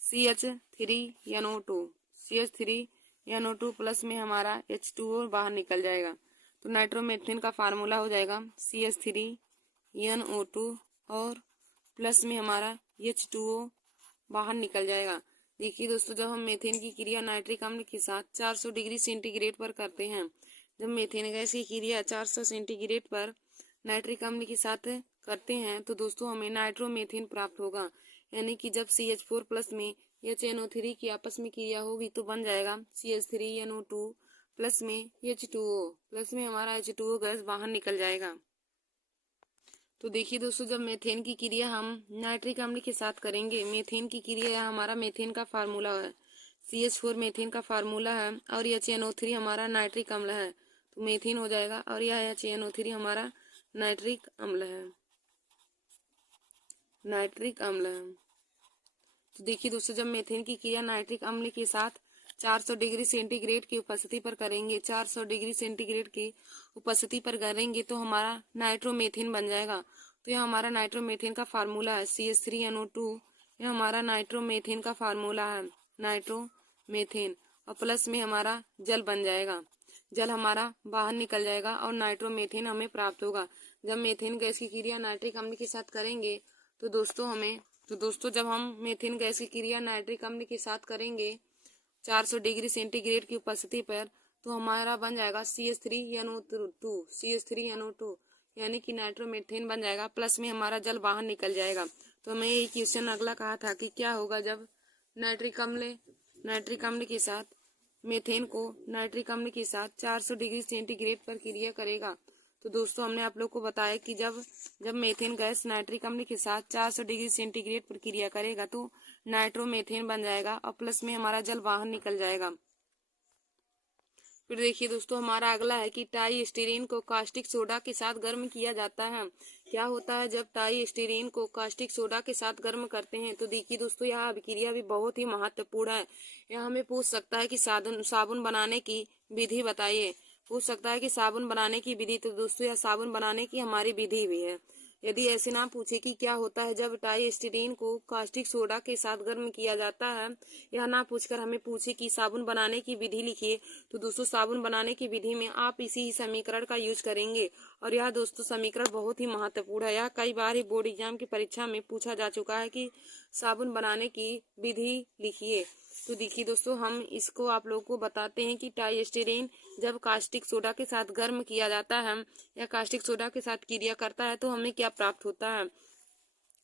CH3NO2 प्लस में हमारा H2O बाहर निकल जाएगा। तो नाइट्रोमेथेन का फार्मूला हो जाएगा CH3NO2 और प्लस में हमारा H2O बाहर निकल जाएगा। देखिए दोस्तों, जब हम मीथेन की क्रिया नाइट्रिक अम्ल के साथ 400 डिग्री सेंटीग्रेड पर करते हैं, जब मीथेन गैस की क्रिया 400 सेंटीग्रेड पर नाइट्रिक अम्ल के साथ करते हैं तो दोस्तों हमें नाइट्रोमेथेन प्राप्त होगा। यानी कि जब CH4 प्लस में HNO3 की आपस में क्रिया होगी तो बन जाएगा CH3NO2 प्लस में H2O, प्लस में हमारा H2O गैस बाहर निकल जाएगा। तो देखिए दोस्तों, जब मीथेन की क्रिया हम नाइट्रिक अम्ल के साथ करेंगे, मीथेन की क्रिया हमारा मीथेन का फार्मूला है, CH4 मीथेन का फार्मूला है और HNO3 हमारा नाइट्रिक अम्ल है, तो मीथेन हो जाएगा और यह HNO3 हमारा नाइट्रिक अम्ल है, नाइट्रिक अम्ल है। तो देखिए दोस्तों, जब मीथेन की क्रिया नाइट्रिक अम्ल के साथ 400 डिग्री सेंटीग्रेड की उपस्थिति पर करेंगे, 400 डिग्री सेंटीग्रेड की उपस्थिति पर करेंगे तो हमारा नाइट्रोमेथेन बन जाएगा। तो यह हमारा नाइट्रोमेथेन का फार्मूला है CH3NO2, यह हमारा नाइट्रोमेथेन का फार्मूला है, नाइट्रोमेथेन, और प्लस में हमारा जल बन जाएगा, जल हमारा बाहर निकल जाएगा और नाइट्रोमेथेन हमें प्राप्त होगा। जब मीथेन गैस की क्रिया नाइट्रिक अम्ल के साथ करेंगे तो दोस्तों जब हम मीथेन गैस की क्रिया नाइट्रिक अम्ल के साथ करेंगे 400 डिग्री सेंटीग्रेड की उपस्थिति पर तो हमारा बन जाएगा CH3NO2 यानी कि नाइट्रोमेथेन बन जाएगा, प्लस में हमारा जल बाहर निकल जाएगा। तो हमें यही क्वेश्चन अगला कहा था कि क्या होगा जब नाइट्रिक अम्ल के साथ मीथेन को नाइट्रिक अम्ल के साथ 400 डिग्री सेंटीग्रेड पर क्रिया करेगा। तो दोस्तों हमने आप लोग को बताया कि जब मीथेन गैस नाइट्रिक अम्ल के साथ 400 डिग्री सेंटीग्रेड पर क्रिया करेगा तो नाइट्रोमेथेन बन जाएगा और प्लस में हमारा जल बाहर निकल जाएगा। फिर देखिए दोस्तों, हमारा अगला है कि टाई स्टीरीन को कास्टिक सोडा के साथ गर्म किया जाता है। क्या होता है जब टाई स्टीरीन को कास्टिक सोडा के साथ गर्म करते हैं। तो देखिए दोस्तों, यह अभिक्रिया भी बहुत ही महत्वपूर्ण है। यह हमें पूछ सकता है कि साबुन बनाने की विधि बताइए, पूछ सकता है कि साबुन बनाने की विधि। तो दोस्तों यह साबुन बनाने की हमारी विधि भी है। यदि ऐसे ना पूछे कि क्या होता है जब टाई स्टीरीन को कास्टिक सोडा के साथ गर्म किया जाता है, यह ना पूछकर हमें पूछे कि साबुन बनाने की विधि लिखिए, तो दोस्तों साबुन बनाने की विधि में आप इसी समीकरण का यूज करेंगे। और यह दोस्तों समीकरण बहुत ही महत्वपूर्ण है। यह कई बार ही बोर्ड एग्जाम की परीक्षा में पूछा जा चुका है कि साबुन बनाने की विधि लिखिए। तो देखिए दोस्तों, हम इसको आप लोगों को बताते हैं कि टाई स्टीरीन जब कास्टिक सोडा के साथ गर्म किया जाता है या कास्टिक सोडा के साथ क्रिया करता है तो हमें क्या प्राप्त होता है।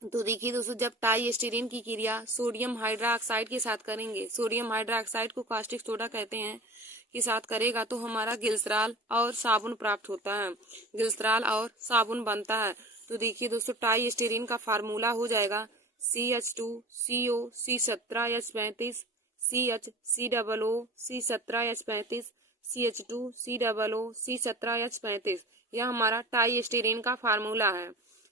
तो देखिए दोस्तों, जब टाई स्टीरीन की क्रिया सोडियम हाइड्रोक्साइड के साथ करेंगे, सोडियम हाइड्रोक्साइड को कास्टिक सोडा कहते हैं, के साथ करेगा तो हमारा ग्लिसरॉल और साबुन प्राप्त होता है, ग्लिसरॉल और साबुन बनता है। तो देखिए दोस्तों टाई स्टीरीन का फार्मूला हो जाएगा CH2CO C17H35 CH C17H35 CH2CO C17H35। यह हमारा टाई स्टीरीन का फार्मूला है।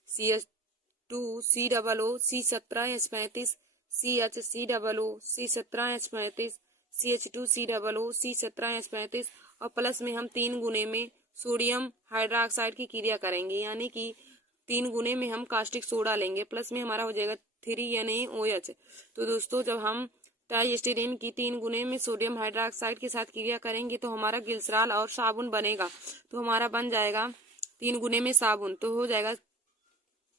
CH2COO C17H35 CHCOO C17H35 और प्लस में हम 3 गुने में सोडियम हाइड्रोक्साइड की क्रिया करेंगे, यानी कि 3 गुने में हम कास्टिक सोडा लेंगे, प्लस में हमारा हो जाएगा 3NaOH। तो दोस्तों जब हम ट्राइस्टीरीन की 3 गुने में सोडियम हाइड्रोक्साइड के साथ क्रिया करेंगे तो हमारा ग्लिसरॉल और साबुन बनेगा। तो हमारा बन जाएगा 3 गुने में साबुन, तो हो जाएगा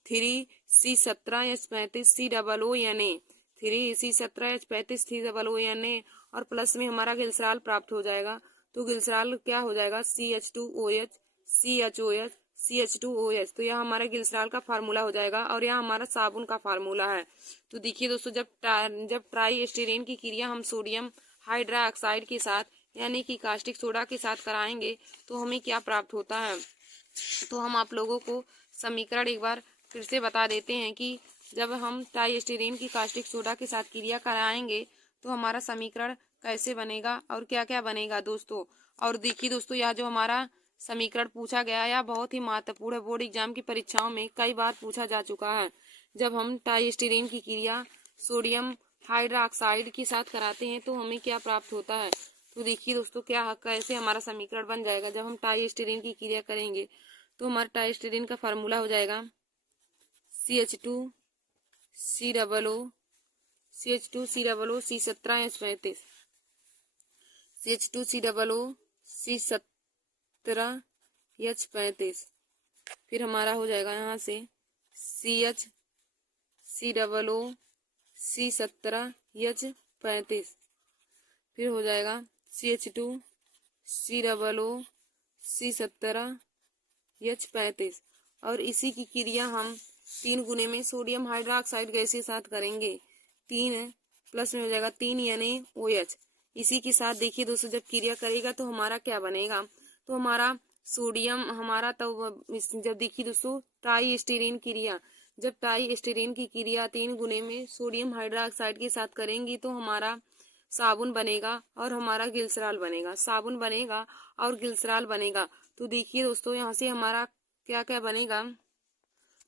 3C17H35 COONA 3C17H35 COONA और प्लस में हमारा ग्लिसरॉल प्राप्त हो जाएगा। तो ग्लिसरॉल क्या हो जाएगा CH2OH CHOH CH2OH। तो यह हमारा ग्लिसरॉल का फार्मूला हो जाएगा और यह हमारा साबुन का फार्मूला है। तो देखिए दोस्तों जब ट्राई स्टीरीन की क्रिया हम सोडियम हाइड्रोक्साइड के साथ यानी कि कास्टिक सोडा के साथ कराएंगे तो हमें क्या प्राप्त होता है। तो हम आप लोगों को समीकरण एक बार फिर से बता देते हैं कि जब हम ट्राइस्टीरीन की कास्टिक सोडा के साथ क्रिया कराएंगे तो हमारा समीकरण कैसे बनेगा और क्या क्या बनेगा दोस्तों। और देखिए दोस्तों यह जो हमारा समीकरण पूछा गया यह बहुत ही महत्वपूर्ण है, बोर्ड एग्जाम की परीक्षाओं में कई बार पूछा जा चुका है। जब हम ट्राइस्टीरीन की क्रिया सोडियम हाइड्रोक्साइड के साथ कराते हैं तो हमें क्या प्राप्त होता है। तो देखिए दोस्तों क्या कैसे हमारा समीकरण बन जाएगा। जब हम ट्राइस्टीरीन की क्रिया करेंगे तो हमारा ट्राइस्टीरीन का फार्मूला हो जाएगा CH2COO C17H35 CH2COO C17H35। फिर हमारा हो जाएगा यहाँ से CHCOO C17H35। फिर हो जाएगा CH2COO C17H35 और इसी की क्रिया हम 3 गुने में सोडियम हाइड्रोक्साइड गैस के साथ करेंगे। 3 प्लस में हो जाएगा 3NaOH। इसी के साथ देखिए दोस्तों जब क्रिया करेगा तो हमारा क्या बनेगा। तो हमारा सोडियम हमारा तो जब देखिए दोस्तों ट्राइस्टीरीन क्रिया जब ट्राइस्टीरीन की क्रिया 3 गुने में सोडियम हाइड्रोक्साइड के साथ करेंगी तो हमारा साबुन बनेगा और हमारा ग्लिसरॉल बनेगा। साबुन बनेगा और ग्लिसरॉल बनेगा। तो देखिए दोस्तों यहाँ से हमारा क्या क्या बनेगा।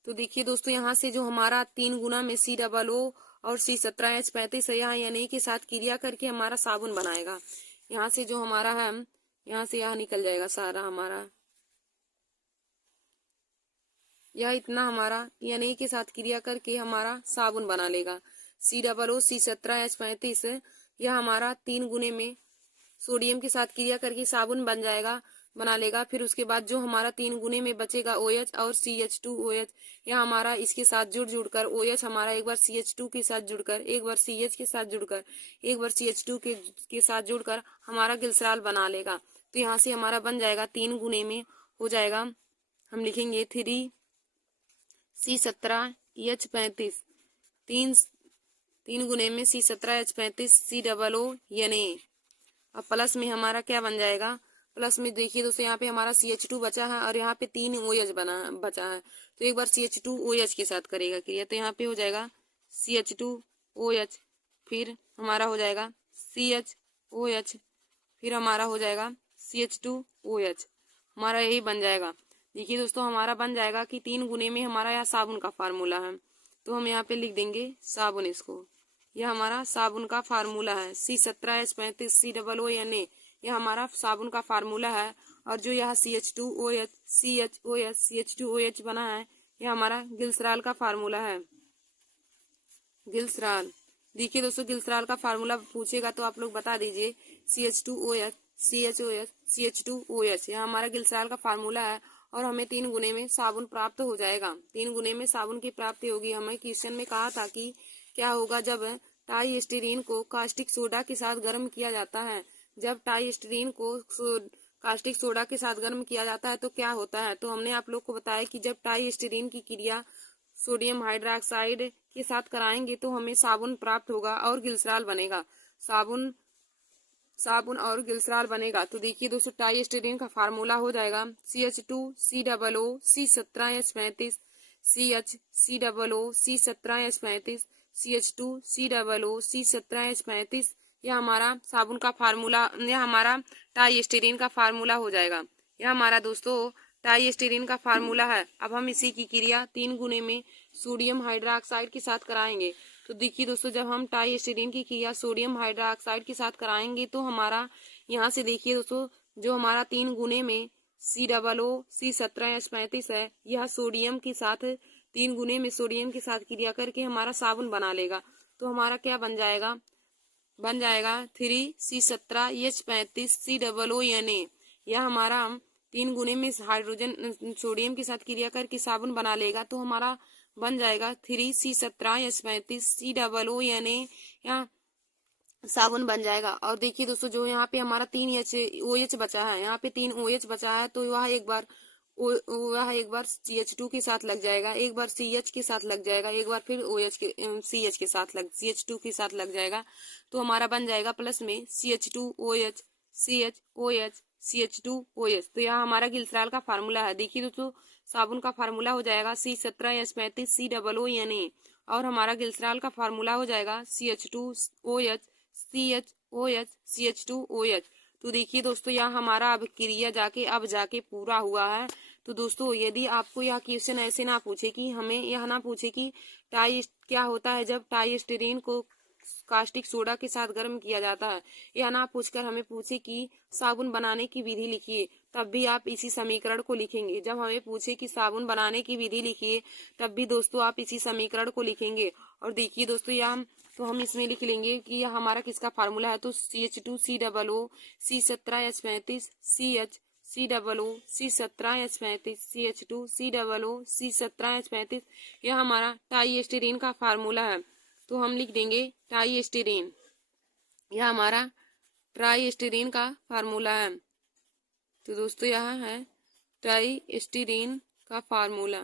तो देखिए दोस्तों यहाँ से जो हमारा 3 गुना में COO और C17H35 है यहाँ NA के साथ क्रिया करके हमारा साबुन बनाएगा। यहाँ से जो हमारा है यहाँ से यहाँ निकल जाएगा सारा हमारा यह इतना हमारा NA के साथ क्रिया करके हमारा साबुन बना लेगा। COO C17H35 यह हमारा 3 गुने में सोडियम के साथ क्रिया करके साबुन बना लेगा। फिर उसके बाद जो हमारा 3 गुने में बचेगा OH और CH2OH यह हमारा इसके साथ जुड़कर OH हमारा एक बार CH2 के साथ जुड़कर एक बार CH के साथ जुड़कर एक बार CH2 के साथ जुड़कर हमारा ग्लिसरॉल बना लेगा। तो यहाँ से हमारा बन जाएगा 3 गुने में हो जाएगा। हम लिखेंगे 3C17H35 तीन गुने में C17H35 COONA अब प्लस में हमारा क्या बन जाएगा। प्लस में देखिए दोस्तों यहाँ पे हमारा CH2 बचा है और यहाँ पे 3 OH बचा है। तो एक बार CH2OH के साथ करेगा क्रिया तो यहाँ पे हो जाएगा CH2OH फिर हमारा हो जाएगा CHOH फिर हमारा हो जाएगा CH2OH हमारा यही बन जाएगा। देखिए दोस्तों हमारा बन जाएगा कि 3 गुने में हमारा यह साबुन का फार्मूला है। तो हम यहाँ पे लिख देंगे साबुन इसको। यह हमारा साबुन का फार्मूला है C17H35 COONA यह हमारा साबुन का फार्मूला है। और जो यह CH2OH CH2OH बना है यह हमारा ग्लिसरॉल का फार्मूला है। ग्लिसरॉल देखिए दोस्तों ग्लिसरॉल का फार्मूला पूछेगा तो आप लोग बता दीजिए CH2OH CHOH CH2OH यह हमारा ग्लिसरॉल का फार्मूला है और हमें 3 गुने में साबुन प्राप्त हो जाएगा। 3 गुने में साबुन की प्राप्ति होगी। हमें क्वेश्चन में कहा था कि क्या होगा जब ट्राइस्टीरीन को कास्टिक सोडा के साथ गर्म किया जाता है। जब ट्राइस्टीरीन को कास्टिक सोडा के साथ गर्म किया जाता है तो क्या होता है। तो हमने आप लोग को बताया कि जब ट्राइस्टीरीन की क्रिया सोडियम हाइड्रोक्साइड के साथ कराएंगे तो हमें साबुन प्राप्त होगा और ग्लिसरॉल बनेगा। साबुन और ग्लिसरॉल बनेगा। तो देखिए दोस्तों ट्राइस्टीरीन का फार्मूला हो जाएगा CH2COO C17H35 CH COO C17H35 CH2COO C17H35। यह हमारा साबुन का फार्मूला, यह हमारा टाई का फार्मूला हो जाएगा। यह हमारा दोस्तों टाई का फार्मूला है। अब हम इसी की क्रिया 3 गुने में सोडियम हाइड्रोक्साइड के साथ कराएंगे। तो देखिए दोस्तों, जब हम टाई की क्रिया सोडियम हाइड्रोक्साइड के साथ कराएंगे तो हमारा यहाँ से देखिए दोस्तों, जो हमारा 3 गुने में COO C17H35 है, यह सोडियम के साथ 3 गुने में सोडियम के साथ क्रिया करके हमारा साबुन बना लेगा। तो हमारा क्या बन जाएगा, 3C17H35COONA। यह हमारा 3 गुने में हाइड्रोजन सोडियम के साथ क्रिया करके साबुन बना लेगा। तो हमारा बन जाएगा 3C17H35COONA। यहाँ साबुन बन जाएगा। और देखिए दोस्तों, जो यहाँ पे हमारा 3 OH बचा है, यहाँ पे 3 OH बचा है, तो वह एक बार CH2 के साथ लग जाएगा, एक बार CH के साथ लग जाएगा, एक बार फिर CH के साथ CH2 के साथ लग जाएगा। तो हमारा बन जाएगा प्लस में CH2OH CHOH CH2OH। तो यह हमारा गिल्सराल का फार्मूला है। देखिए दोस्तों, साबुन का फार्मूला हो जाएगा C17H35COONA और हमारा गिल्सराल का फार्मूला हो जाएगा CH2OH CHOH CH2OH। तो देखिए दोस्तों, यह हमारा अब क्रिया जाके पूरा हुआ है। तो दोस्तों, यदि आपको यह क्वेश्चन ऐसे ना पूछे कि हमें यह ना पूछे कि टाई क्या होता है जब टाई को कास्टिक सोडा के साथ गर्म किया जाता है, यह ना पूछकर हमें पूछे कि साबुन बनाने की विधि लिखिए, तब भी आप इसी समीकरण को लिखेंगे। जब हमें पूछे कि साबुन बनाने की विधि लिखिए, तब भी दोस्तों आप इसी समीकरण को लिखेंगे। और देखिए दोस्तों, हम इसमें लिख लेंगे कि यह हमारा किसका फार्मूला है। तो CH2COO C17H35 CH COO C17H35 CH2COO C17H35। यह हमारा टाई का फार्मूला है। तो हम लिख देंगे टाई। यह हमारा ट्राई का फार्मूला है। तो दोस्तों, यह है टाई का फार्मूला।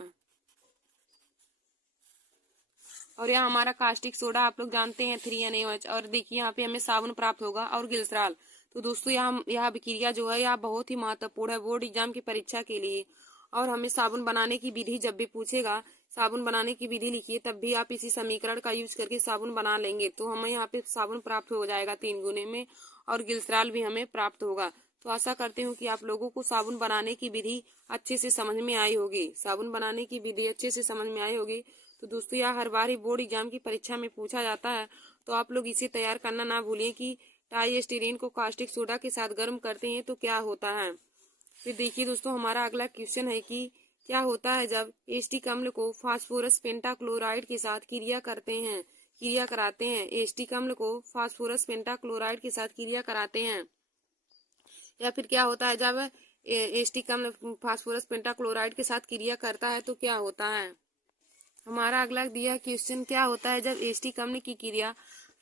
और यह हमारा कास्टिक सोडा आप लोग जानते हैं 3NaOH। और देखिए यहाँ पे हमें साबुन प्राप्त होगा और गिल्सराल। तो दोस्तों, यह अभिक्रिया जो है यह बहुत ही महत्वपूर्ण है बोर्ड एग्जाम की परीक्षा के लिए। और हमें साबुन बनाने की विधि जब भी पूछेगा, साबुन बनाने की विधि लिखिए, तब भी आप इसी समीकरण का यूज करके साबुन बना लेंगे। तो हमें यहाँ पे साबुन प्राप्त हो जाएगा 3 गुने में और गिल्सराल भी हमें प्राप्त होगा। तो आशा करती हूँ कि आप लोगों को साबुन बनाने की विधि अच्छे से समझ में आई होगी। साबुन बनाने की विधि अच्छे से समझ में आई होगी। तो दोस्तों, यह हर बार ही बोर्ड एग्जाम की परीक्षा में पूछा जाता है। तो आप लोग इसे तैयार करना ना भूलिए कि टाई को कास्टिक सोडा के साथ गर्म करते हैं तो क्या होता है। फिर देखिए दोस्तों, हमारा अगला क्वेश्चन है कि क्या होता है जब एस्टिक अम्ल को फास्फोरस पेंटाक्लोराइड के साथ क्रिया कराते हैं। एस्टिक अम्ल को फास्फोरस पेंटाक्लोराइड के साथ क्रिया कराते हैं। या फिर क्या होता है जब एस्टिक अम्ल फास्फोरस पेंटाक्लोराइड के साथ क्रिया करता है तो क्या होता है। हमारा अगला दिया क्वेश्चन, क्या होता है जब एस्टिक अम्ल की क्रिया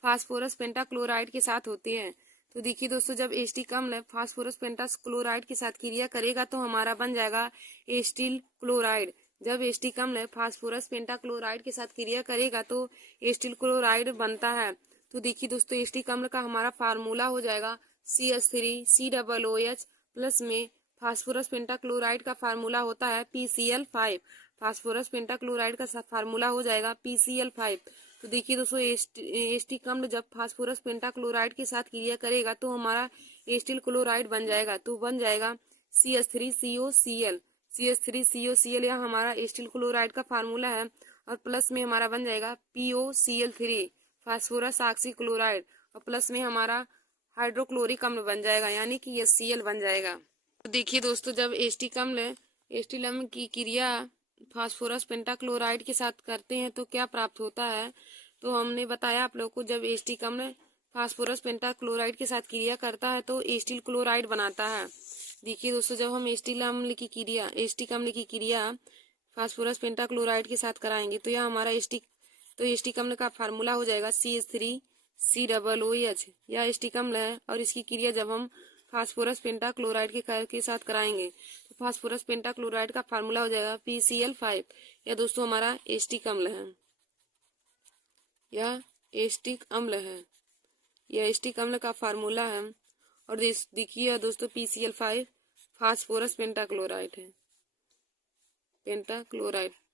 फास्फोरस पेंटाक्लोराइड के साथ होती है। तो देखिए दोस्तों, जब एस्टिक अम्ल फास्फोरस पेंटाक्लोराइड के साथ क्रिया करेगा तो हमारा बन जाएगा एस्टिल क्लोराइड। जब एस्टिक अम्ल फास्फोरस पेंटाक्लोराइड के साथ क्रिया करेगा तो एस्टिल क्लोराइड बनता है। तो देखिए दोस्तों, एस्टिक अम्ल का हमारा फार्मूला हो जाएगा CH3COOH प्लस में फास्फोरस पेंटाक्लोराइड का फार्मूला होता है PCl5। फास्फोरस पेंटाक्लोराइड का फार्मूला हो जाएगा PCl5। तो देखिए दोस्तों, एस्टिक अम्ल जब फास्फोरस पेंटाक्लोराइड के साथ क्रिया करेगा तो हमारा एस्टिल क्लोराइड बन जाएगा। तो बन जाएगा CH3COCl। CH3COCl यह हमारा एस्टिल क्लोराइड का फार्मूला है। और प्लस में हमारा बन जाएगा POCl3 फास्फोरस ऑक्सी क्लोराइड। और प्लस में हमारा हाइड्रोक्लोरिक अम्ल बन जाएगा, यानी कि HCl बन जाएगा। तो देखिए दोस्तों, जब एस्टिक अम्ल की क्रिया फास्फोरस पेंटाक्लोराइड के साथ करते हैं तो क्या प्राप्त होता है। तो हमने बताया आप लोग को, जब एस्टिक अम्ल फास्फोरस पेंटाक्लोराइड के साथ क्रिया करता है तो एस्टिल क्लोराइड बनाता है। देखिए दोस्तों, जब हम एस्टिक अम्ल की क्रिया फास्फोरस पेंटाक्लोराइड के साथ कराएंगे तो यह हमारा एस्टिक अम्ल का फार्मूला हो जाएगा CH3COOH। यह एस्टिक अम्ल है और इसकी क्रिया जब हम फास्फोरस पेंटाक्लोराइड के साथ कराएंगे तो फास्फोरस पेंटाक्लोराइड का फार्मूला हो जाएगा PCl5। यह दोस्तों हमारा एस्टिक अम्ल है। यह एस्टिक अम्ल का फार्मूला है। और देखिए दोस्तों, PCl5 फास्फोरस पेंटाक्लोराइड है।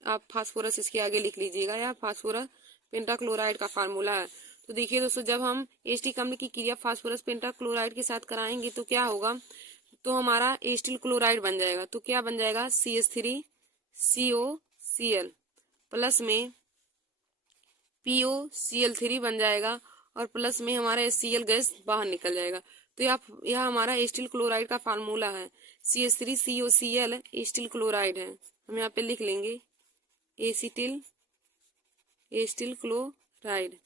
आप फास्फोरस इसके आगे लिख लीजिएगा, या फास्फोरस पेंटाक्लोराइड का फार्मूला है। तो देखिए दोस्तों, जब हम एसिटिक अम्ल की क्रिया फास्फोरस पेंटाक्लोराइड के साथ कराएंगे तो क्या होगा, तो हमारा एसिटिल क्लोराइड बन जाएगा। तो क्या बन जाएगा, CH3COCl प्लस में POCl3 बन जाएगा, और प्लस में हमारा HCl गैस बाहर निकल जाएगा। तो यह हमारा एसिटिल क्लोराइड का फार्मूला है। CH3COCl एसिटिल क्लोराइड है, हम यहाँ पे लिख लेंगे एसिटिल क्लोराइड।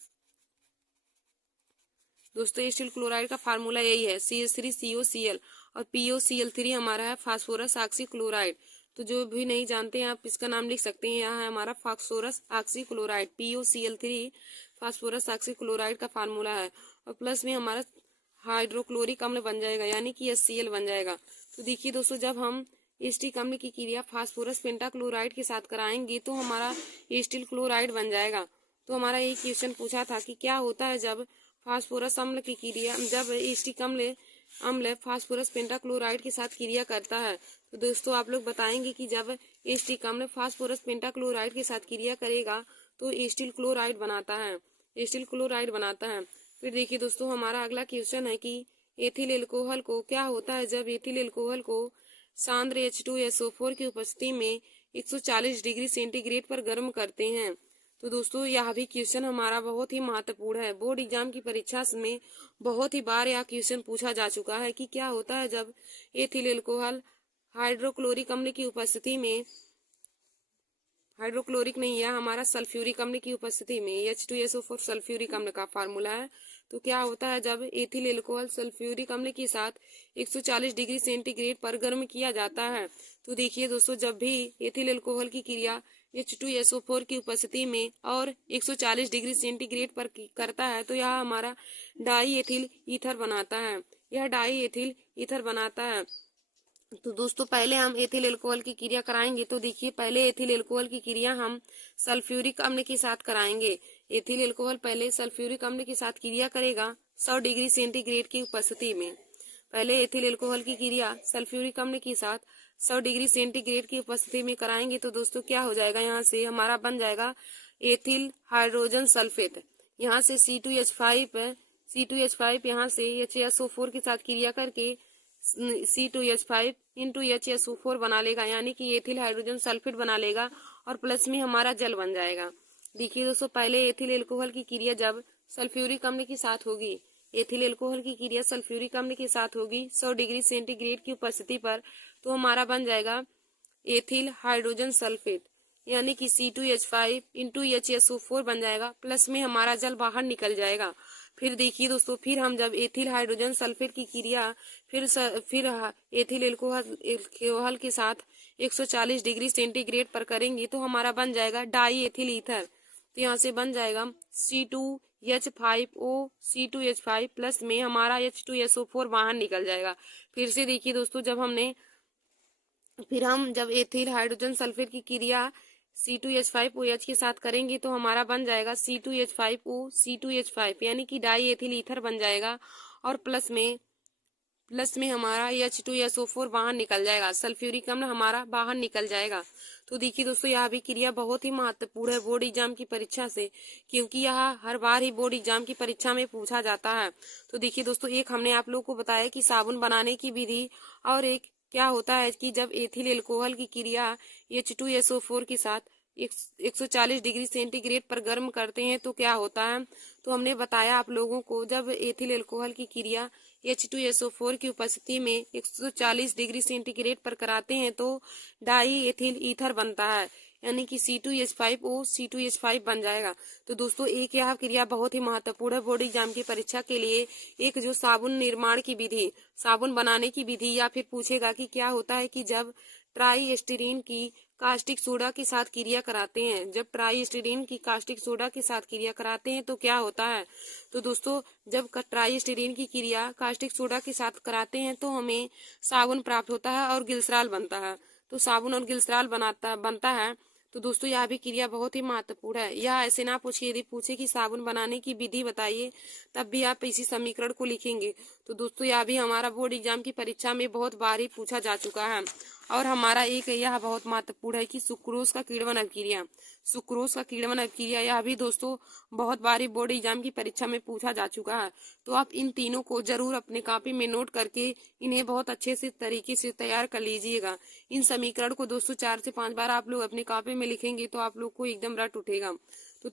दोस्तों एसिटिल क्लोराइड का फार्मूला यही है, CH3COCl, और POCl3 हमारा है फास्फोरस ऑक्सी क्लोराइड। तो जो भी नहीं जानते हैं आप इसका नाम लिख सकते हैं, यहाँ है हमारा phosphorus oxy chloride, POCl3 phosphorus oxy chloride का फार्मूला है, और प्लस में हमारा हाइड्रोक्लोरिक अम्ल बन जाएगा, यानी कि HCl बन जाएगा। तो देखिए दोस्तों, जब हम एसिटिक अम्ल की क्रिया फास्फोरस पेंटाक्लोराइड के साथ कराएंगे तो हमारा एसिटिल क्लोराइड बन जाएगा। तो हमारा ये क्वेश्चन पूछा था कि क्या होता है जब फास्फोरस अम्ल की क्रिया, जब एसिटिक अम्ल फास्फोरस पेंटाक्लोराइड के साथ क्रिया करता है। तो दोस्तों आप लोग बताएंगे कि जब एसिटिक अम्ल फास्फोरस पेंटाक्लोराइड के साथ क्रिया करेगा तो एसिटिल क्लोराइड बनाता है, एसिटिल क्लोराइड बनाता है। फिर देखिए दोस्तों, हमारा अगला क्वेश्चन है कि एथिल एल्कोहल को क्या होता है जब एथिल एल्कोहल को सांद्र H2SO4 की उपस्थिति में 140 डिग्री सेंटीग्रेड पर गर्म करते हैं। तो दोस्तों यह भी क्वेश्चन हमारा बहुत ही महत्वपूर्ण है, बोर्ड एग्जाम की परीक्षा में बहुत ही बार यह क्वेश्चन पूछा जा चुका है कि क्या होता है जब एथिल एल्कोहल हाइड्रोक्लोरिक अम्ल की उपस्थिति में, हाइड्रोक्लोरिक नहीं है हमारा, सल्फ्यूरिक अम्ल की उपस्थिति में, H2SO4 सल्फ्यूरिक अम्ल का फार्मूला है। तो क्या होता है जब एथिल एल्कोहल सल्फ्यूरिक अम्ल के साथ 140 डिग्री सेंटीग्रेड पर गर्म किया जाता है। तो देखिए दोस्तों, जब भी एथिल एल्कोहल की क्रिया H2SO4 की उपस्थिति में और 140 डिग्री सेंटीग्रेड पर करता है तो यह हमारा डाई एथिल ईथर बनाता है, यह डाई एथिल ईथर बनाता है। तो दोस्तों पहले हम एथिल एल्कोहल की क्रिया कराएंगे। तो देखिए, पहले एथिल एल्कोहल की क्रिया हम सल्फ्यूरिक अम्ल के साथ कराएंगे। एथिल एल्कोहल पहले सल्फ्यूरिक अम्ल के साथ क्रिया करेगा 100 डिग्री सेंटीग्रेड की उपस्थिति में। पहले एथिल एल्कोहल की क्रिया सल्फ्यूरिक अम्ल के साथ 100 डिग्री सेंटीग्रेड की उपस्थिति में कराएंगे। तो दोस्तों क्या हो जाएगा, यहाँ से हमारा बन जाएगा एथिल हाइड्रोजन सल्फेट। यहाँ से C2H5 यहाँ से HSO4 के साथ क्रिया करके C2H5 इंटू HSO4 बना लेगा, यानी कि एथिल हाइड्रोजन सल्फेट बना लेगा, और प्लस में हमारा जल बन जाएगा। देखिए दोस्तों, पहले एथिल एल्कोहल की क्रिया जब सल्फ्यूरिक अम्ल के साथ होगी, एथिल एल्कोहल की क्रिया सल्फ्यूरिक अम्ल के साथ होगी 100 डिग्री सेंटीग्रेड की उपस्थिति पर, तो हमारा बन जाएगा एथिल हाइड्रोजन सल्फेट, यानी कि C2H5 इंटू HSO4 बन जाएगा, प्लस में हमारा जल बाहर निकल जाएगा। फिर देखिए दोस्तों, फिर हम जब एथिल हाइड्रोजन सल्फेट की क्रिया फिर एथिल एल्कोहल के साथ 140 डिग्री सेंटीग्रेड पर करेंगे तो हमारा बन जाएगा डाई एथिल ईथर। तो यहाँ से बन जाएगा C2H5O C2H5 प्लस में हमारा H2SO4 बाहर निकल जाएगा। फिर से देखिए दोस्तों, जब एथिल हाइड्रोजन सल्फेट की क्रिया C2H5OH के साथ करेंगे तो हमारा बन जाएगा C2H5O C2H5, यानी कि डाई एथिल ईथर बन जाएगा, और प्लस में हमारा H2SO4 बाहर निकल जाएगा, सल्फ्यूरिक अम्ल हमारा बाहर निकल जाएगा। तो देखिए दोस्तों, यह भी क्रिया बहुत ही महत्वपूर्ण है बोर्ड एग्जाम की परीक्षा से, क्योंकि यह हर बार ही बोर्ड एग्जाम की परीक्षा में पूछा जाता है। तो देखिए दोस्तों, एक हमने आप लोगों को बताया कि साबुन बनाने की विधि, और एक क्या होता है कि जब एथिल एल्कोहल की क्रिया H2SO4 के साथ 140 डिग्री सेंटीग्रेड पर गर्म करते हैं तो क्या होता है। तो हमने बताया आप लोगों को, जब एथिल एल्कोहल की क्रिया H2SO4 की उपस्थिति में 140 डिग्री सेंटीग्रेड पर कराते हैं तो डाई एथिल ईथर बनता है, यानी कि C2H5O C2H5 बन जाएगा। तो दोस्तों एक यह क्रिया बहुत ही महत्वपूर्ण है बोर्ड एग्जाम की परीक्षा के लिए। एक जो साबुन निर्माण की विधि, साबुन बनाने की विधि, या फिर पूछेगा कि क्या होता है कि जब ट्राई की कास्टिक सोडा के साथ क्रिया कराते हैं, जब ट्राई की कास्टिक सोडा के साथ क्रिया कराते हैं तो क्या होता है। तो दोस्तों जब ट्राई की क्रिया कास्टिक सोडा के साथ कराते हैं तो हमें साबुन प्राप्त होता है और ग्लिसरॉल बनता है। तो साबुन और ग्लिसरॉल बनता है। तो दोस्तों यह भी क्रिया बहुत ही महत्वपूर्ण है। यह ऐसे ना पूछिए, यदि पूछे कि साबुन बनाने की विधि बताइए तब भी आप इसी समीकरण को लिखेंगे। तो दोस्तों यह भी हमारा बोर्ड एग्जाम की परीक्षा में बहुत बार ही पूछा जा चुका है। और हमारा एक यह बहुत महत्वपूर्ण है कि सुक्रोज का किण्वन अवक्रिया, सुक्रोज का किण्वन अवक्रिया, यह भी दोस्तों बहुत बार बोर्ड एग्जाम की परीक्षा में पूछा जा चुका है। तो आप इन तीनों को जरूर अपने कॉपी में नोट करके इन्हें बहुत अच्छे से तरीके से तैयार कर लीजिएगा। इन समीकरण को दोस्तों 4 से 5 बार आप लोग अपने कॉपी में लिखेंगे तो आप लोग को एकदम रट उठेगा। तो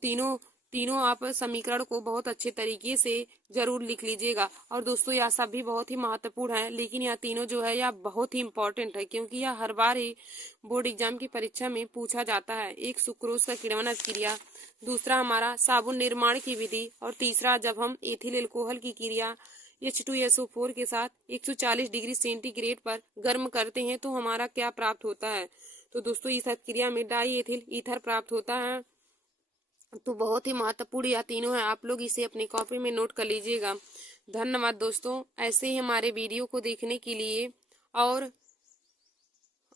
तीनों आप समीकरण को बहुत अच्छे तरीके से जरूर लिख लीजिएगा। और दोस्तों यह सब भी बहुत ही महत्वपूर्ण है, लेकिन यह तीनों जो है यह बहुत ही इम्पोर्टेंट है, क्योंकि यह हर बार ही बोर्ड एग्जाम की परीक्षा में पूछा जाता है। एक सुक्रोज का किण्वन अभिक्रिया, दूसरा हमारा साबुन निर्माण की विधि, और तीसरा जब हम एथिल एल्कोहल की क्रिया H2SO4 के साथ 140 डिग्री सेंटीग्रेड पर गर्म करते हैं तो हमारा क्या प्राप्त होता है। तो दोस्तों इस क्रिया में डाई एथिल ईथर प्राप्त होता है। तो बहुत ही महत्वपूर्ण यह तीनों है, आप लोग इसे अपनी कॉपी में नोट कर लीजिएगा। धन्यवाद दोस्तों। ऐसे ही हमारे वीडियो को देखने के लिए और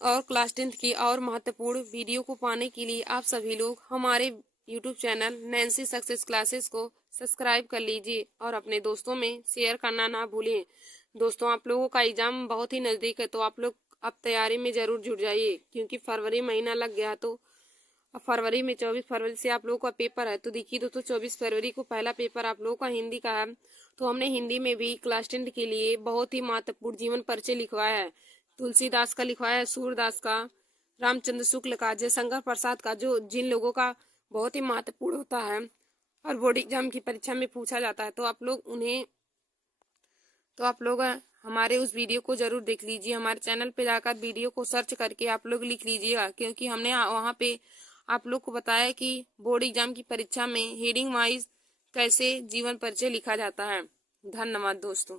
क्लास 10 की और महत्वपूर्ण वीडियो को पाने के लिए आप सभी लोग हमारे YouTube channel Nancy success classes को सब्सक्राइब कर लीजिए और अपने दोस्तों में शेयर करना ना भूलें। दोस्तों आप लोगों का एग्जाम बहुत ही नज़दीक है, तो आप लोग अब तैयारी में ज़रूर जुट जाइए, क्योंकि फरवरी महीना लग गया। तो अब फरवरी में 24 फरवरी से आप लोगों का पेपर है। तो देखिए दोस्तों 24 फरवरी को पहला पेपर आप लोगों का हिंदी का है। तो हमने हिंदी में भी क्लास 10 के लिए बहुत ही महत्वपूर्ण जीवन परिचय लिखवाया है। तुलसीदास का लिखवाया है, सूरदास का, रामचंद्र शुक्ल का, जयशंकर प्रसाद का, जो जिन लोगों का बहुत ही महत्वपूर्ण होता है और बोर्ड एग्जाम की परीक्षा में पूछा जाता है। तो आप लोग हमारे उस वीडियो को जरूर देख लीजिए। हमारे चैनल पे जाकर वीडियो को सर्च करके आप लोग लिख लीजिएगा, क्योंकि हमने वहाँ पे आप लोग को बताया कि बोर्ड एग्जाम की परीक्षा में हेडिंग वाइज कैसे जीवन परिचय लिखा जाता है। धन्यवाद दोस्तों।